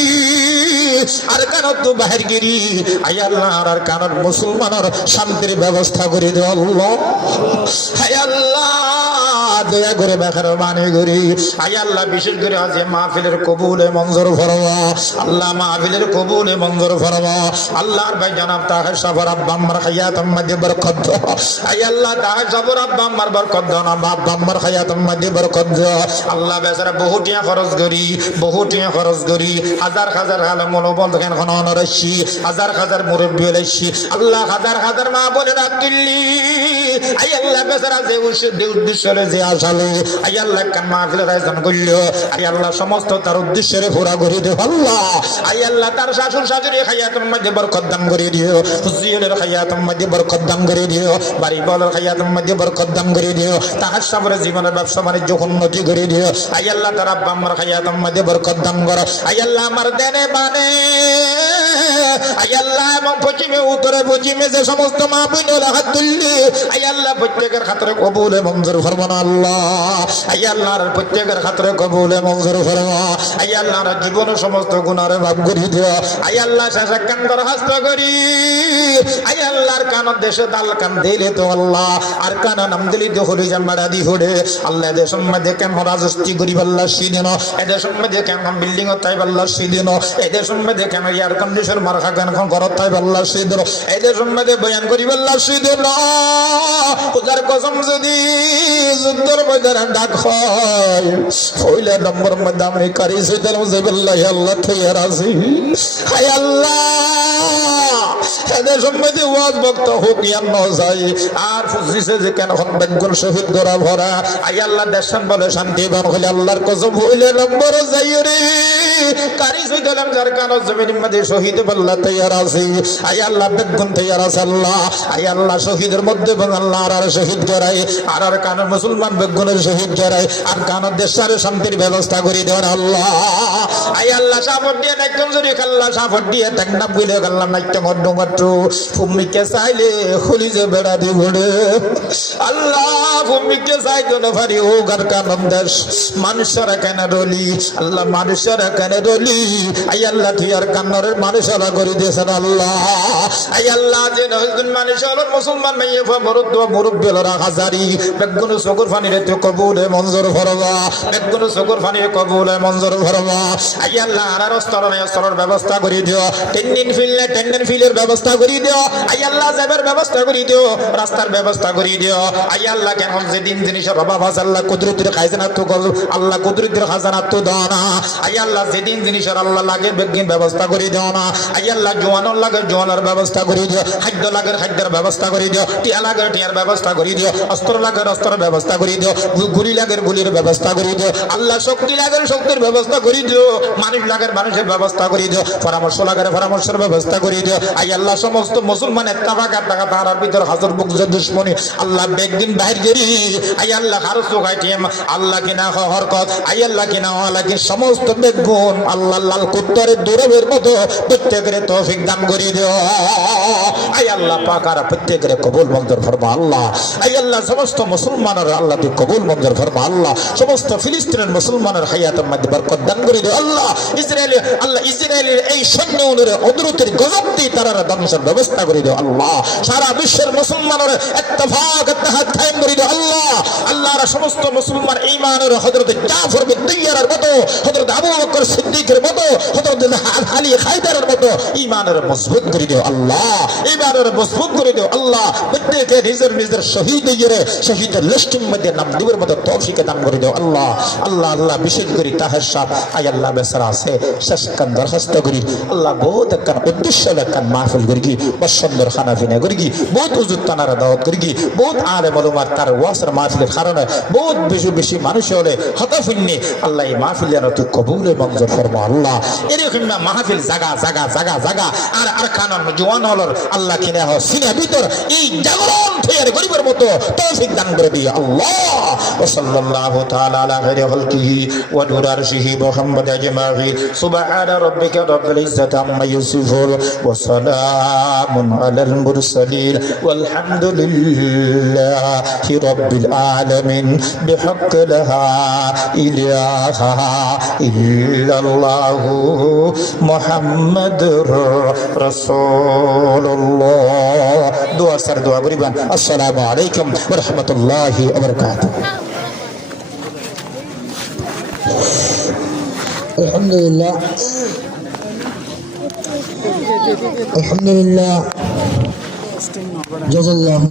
আর কান তো বাহির গিরি আই আল্লাহ আর কানর মুসলমানের শান্তির ব্যবস্থা করে দে আল্লাহ হায় আল্লাহ দয়া করে বেকার বাণী করি আই আল্লাহ বিশেষ করে আজ মাহফিলের কবুলে মঞ্জুর ফরমা আল্লাহ মাহফিলের কবুলে মঞ্জুর ফরমা আল্লাহর ভাই জনাব তাহের সাবর আব্বা আম্মার হায়াত মধ্যে বরকত দাও আই আল্লাহ তাহের সাবর আব্বা আম্মার বরকত দাও না আব্বা আম্মার হায়াত মধ্যে বরকত দাও আল্লাহ বেচারা বহু টিয়া খরচ করি হাজার হাজার আলেম ওলামা দেখেন কোন অনরসি হাজার হাজার মুরব্বি হলেছি আল্লাহ হাজার হাজার মা বোনেরা তুললি আই আল্লাহ বেচারা যে উদ্দেশ্য যে আসালো আই আল্লাহ কান মাহফিলের আয়োজন করলো আই আল্লাহ সমস্ত তার উদ্দেশ্যের পুরা করে দিও আল্লাহ আই আল্লাহ তার শাশুর শাশুড়ি হায়াতের মধ্যে বরকত দান করে দিও হুজুরের হায়াতের মধ্যে বরকত দান করে দিও বাড়ি বলার হায়াতের মধ্যে বরকত দান করে দিও তাহার সামনে জীবনের ব্যবসা বাণিজ্য উন্নতি করে দিও আই আল্লাহ তার আব্বা আমার হায়াতের মধ্যে বরকত দান করো আই আল্লাহ আমার দেনে বানে আই আল্লাহ এবং পশ্চিমে উত্তরে পশ্চিমে যে সমস্ত মা বোনেরা হাত তুললি আই আল্লাহ প্রত্যেকের খাতরে কবুলে মঞ্জুর ফরমান আল্লাহ আই আল্লাহর প্রত্যেকের খাতরে কবুলে মঞ্জুর ফরমা আই আল্লাহর জীবন সমস্ত গুনাহ মাফ করে দিও আই আল্লাহ শেষে কান দরখাস্ত করি আই আল্লাহর কান দেশে দাল কান দিলে তো আল্লাহ আর কান নাম দিলি তো হলি জামাড়া দি হড়ে আল্লাহ দেশের মধ্যে কেমন রাজস্তি গরিব আল্লাহ সিদিন এদেশের মধ্যে কেমন বিল্ডিং তাই আল্লাহ সিদিন এদেশের মধ্যে কেমন এয়ার কন্ডিশন মার্কা কেন ঘর তাই আল্লাহ সিদিন এদেশের মধ্যে বয়ান করিব আল্লাহ সিদিন পূজার কসম যদি যুদ্ধের ময়দানে ডাক হয় হইলে নম্বর মধ্যে আমি কারি সেটার মধ্যে আল্লাহ আল্লাহ তৈয়ার আছি হায় আল্লাহ এদের সম্বন্ধে ওয়াজ বক্তা হোক ইয়ান্ন যাই আর ফুজিছে যে কেন বেগুন শহীদ গোরা ভরা আই আল্লাহ দেশান বলে শান্তি বান হইলে আল্লাহর কসম হইলে নম্বর যাই রে কারি সইদলাম যার কান জমিনের মধ্যে শহীদ বল্লা তৈয়ার আছে আই আল্লাহ বেগুন তৈয়ার আছে আল্লাহ আই আল্লাহ শহীদের মধ্যে এবং আল্লাহ আর শহীদ করাই আর কান মুসলমান বেগুনের শহীদ করাই আর কান দেশের শান্তির ব্যবস্থা করে দেন আল্লাহ আই আল্লাহ সাফর দিয়ে একদম যদি খাল্লা সাফর দিয়ে টাকনা বইলে গেলাম নাইতে মধ্য মাত্র ভূমিকে চাইলে খুলি যে বেড়া দিব রে আল্লাহ ভূমিকে চাইতো না পারি ও গার কানন দেশ মানুষরা কেন রলি আল্লাহ মানুষরা কেন রলি আই আল্লাহ তুই আর কান্নরের মানুষরা করে দিয়েছেন আল্লাহ আই আল্লাহ যে নজন মানুষ হলো মুসলমান মাইয়ে মরুদ মুরব্বী হলো হাজারি বেগুন চকুর পানিরে তুই কবুলে মঞ্জুর ফরবা বেগুন চকুর পানিরে কবুলে মঞ্জুর ফরবা আই আল্লাহ আর স্তরের ব্যবস্থা করে দিও টেন্ডিন ফিলের ব্যবস্থা করে দিও আই আল্লাহ যাবের ব্যবস্থা করে দিও রাস্তার ব্যবস্থা করে দিও আই আল্লাহ কেন যেদিন জিনিসের অভাব আছে আল্লাহ কুদরতের খাজানা তো আল্লাহ কুদরতের খাজানা তো দাও না আই আল্লাহ যেদিন জিনিসের আল্লাহ লাগে বেগিন ব্যবস্থা করে দিও না আই আল্লাহ জোয়ানোর লাগে জোয়ানোর ব্যবস্থা করে দিও খাদ্য লাগে খাদ্যের ব্যবস্থা করে দিও টিয়া লাগে টিয়ার ব্যবস্থা করে দিও অস্ত্র লাগে অস্ত্রের ব্যবস্থা করে দিও গুলি লাগে গুলির ব্যবস্থা করে দিও আল্লাহ শক্তি লাগে শক্তির ব্যবস্থা করে দিও মানুষ লাগে মানুষের ব্যবস্থা করে দিও পরামর্শ লাগে পরামর্শের ব্যবস্থা করে দিও আই আল্লাহ সমস্ত মুসলমান এত্তাফাকার টাকা তারার ভিতর হাজার বুক যে দুশ্মনী আল্লাহ বেগদিন বাহির গেরি আই আল্লাহ হার চোখাই টিএম আল্লাহ কিনা হরকত আই আল্লাহ কিনা আল্লাহ সমস্ত বেগুন আল্লাহ লাল কুত্তরের দৌড়ের মতো প্রত্যেকের তৌফিক দান করে দিও আই আল্লাহ পাকার প্রত্যেকের কবুল মঞ্জুর ফরমা আল্লাহ আই আল্লাহ সমস্ত মুসলমানের আল্লাহ তুই কবুল মঞ্জুর ফরমা আল্লাহ সমস্ত ফিলিস্তিনের মুসলমানের হায়াতের মধ্যে বরকত দান করে দিও আল্লাহ ইসরায়েলের এই সৈন্যদের অদূরতের গজব দিয়ে তারা ধ্বংসের ব্যবস্থা করে দিও আল্লাহ সারা বিশ্বের মুসলমানের ইত্তেফাক ইত্তেহাদ কায়েম করে দিও আল্লাহ আল্লাহর সমস্ত মুসলমান ঈমানের হযরত জাফর বিন তাইয়ারের মতো হযরত আবু বকর সিদ্দিকের মতো হযরত আলী হায়দারের মতো ঈমানের মজবুত করে দিও আল্লাহ ঈমানের মজবুত করে দিও আল্লাহ প্রত্যেককে নিজের শহীদের লিস্টের মধ্যে নাম দিবার মতো তৌফিক দান করে দিও আল্লাহ আল্লাহ আল্লাহ বিশেষ করে তাহার সাথ আই আল্লাহ বেসারা আছে শেষ কান দরখাস্ত করি আল্লাহ বহুত কান উদ্দেশ্য কান মাহফিল করি বসন্দর খানা পিনা করি বহুত উজুত তানারা দাওয়াত করি বহুত আলে মালুমাত তার ওয়াসর মাহফিলের কারণে বহুত বেশি মানুষ হলে হতাফিন্নি আল্লাহ এই মাহফিল যেন তুই কবুলে মঞ্জুর ফরমা আল্লাহ এরকম মাহফিল জাগা আর কানন জওয়ান হলর আল্লাহ কিনা হ সিনা ভিতর এই জাগরণ থইয়ার গরিবের মতো তৌফিক দান করে দিও আল্লাহ ওয়া সাল্লাল্লাহু তাআলা আলা খাইরি খালকিহি ওয়া নূর আরশিহি মুহাম্মদ আজমাইন সুবহান রাব্বিকা রাব্বিল ইজ্জাতি আম্মা ইয়াসিফুন ওয়া সালামুন আলাল মুরসালিন ওয়াল হামদুলিল্লাহি রাব্বিল আলামিন বিহাক্কি লা ইলাহা ইল্লাল্লাহু মুহাম্মাদুর রাসূলুল্লাহ দোয়া করিবেন আসসালামু আলাইকুম ওয়া রাহমাতুল্লাহি ওয়া বারাকাতুহু আলহামদুলিল্লাহ জাযাল্লাহু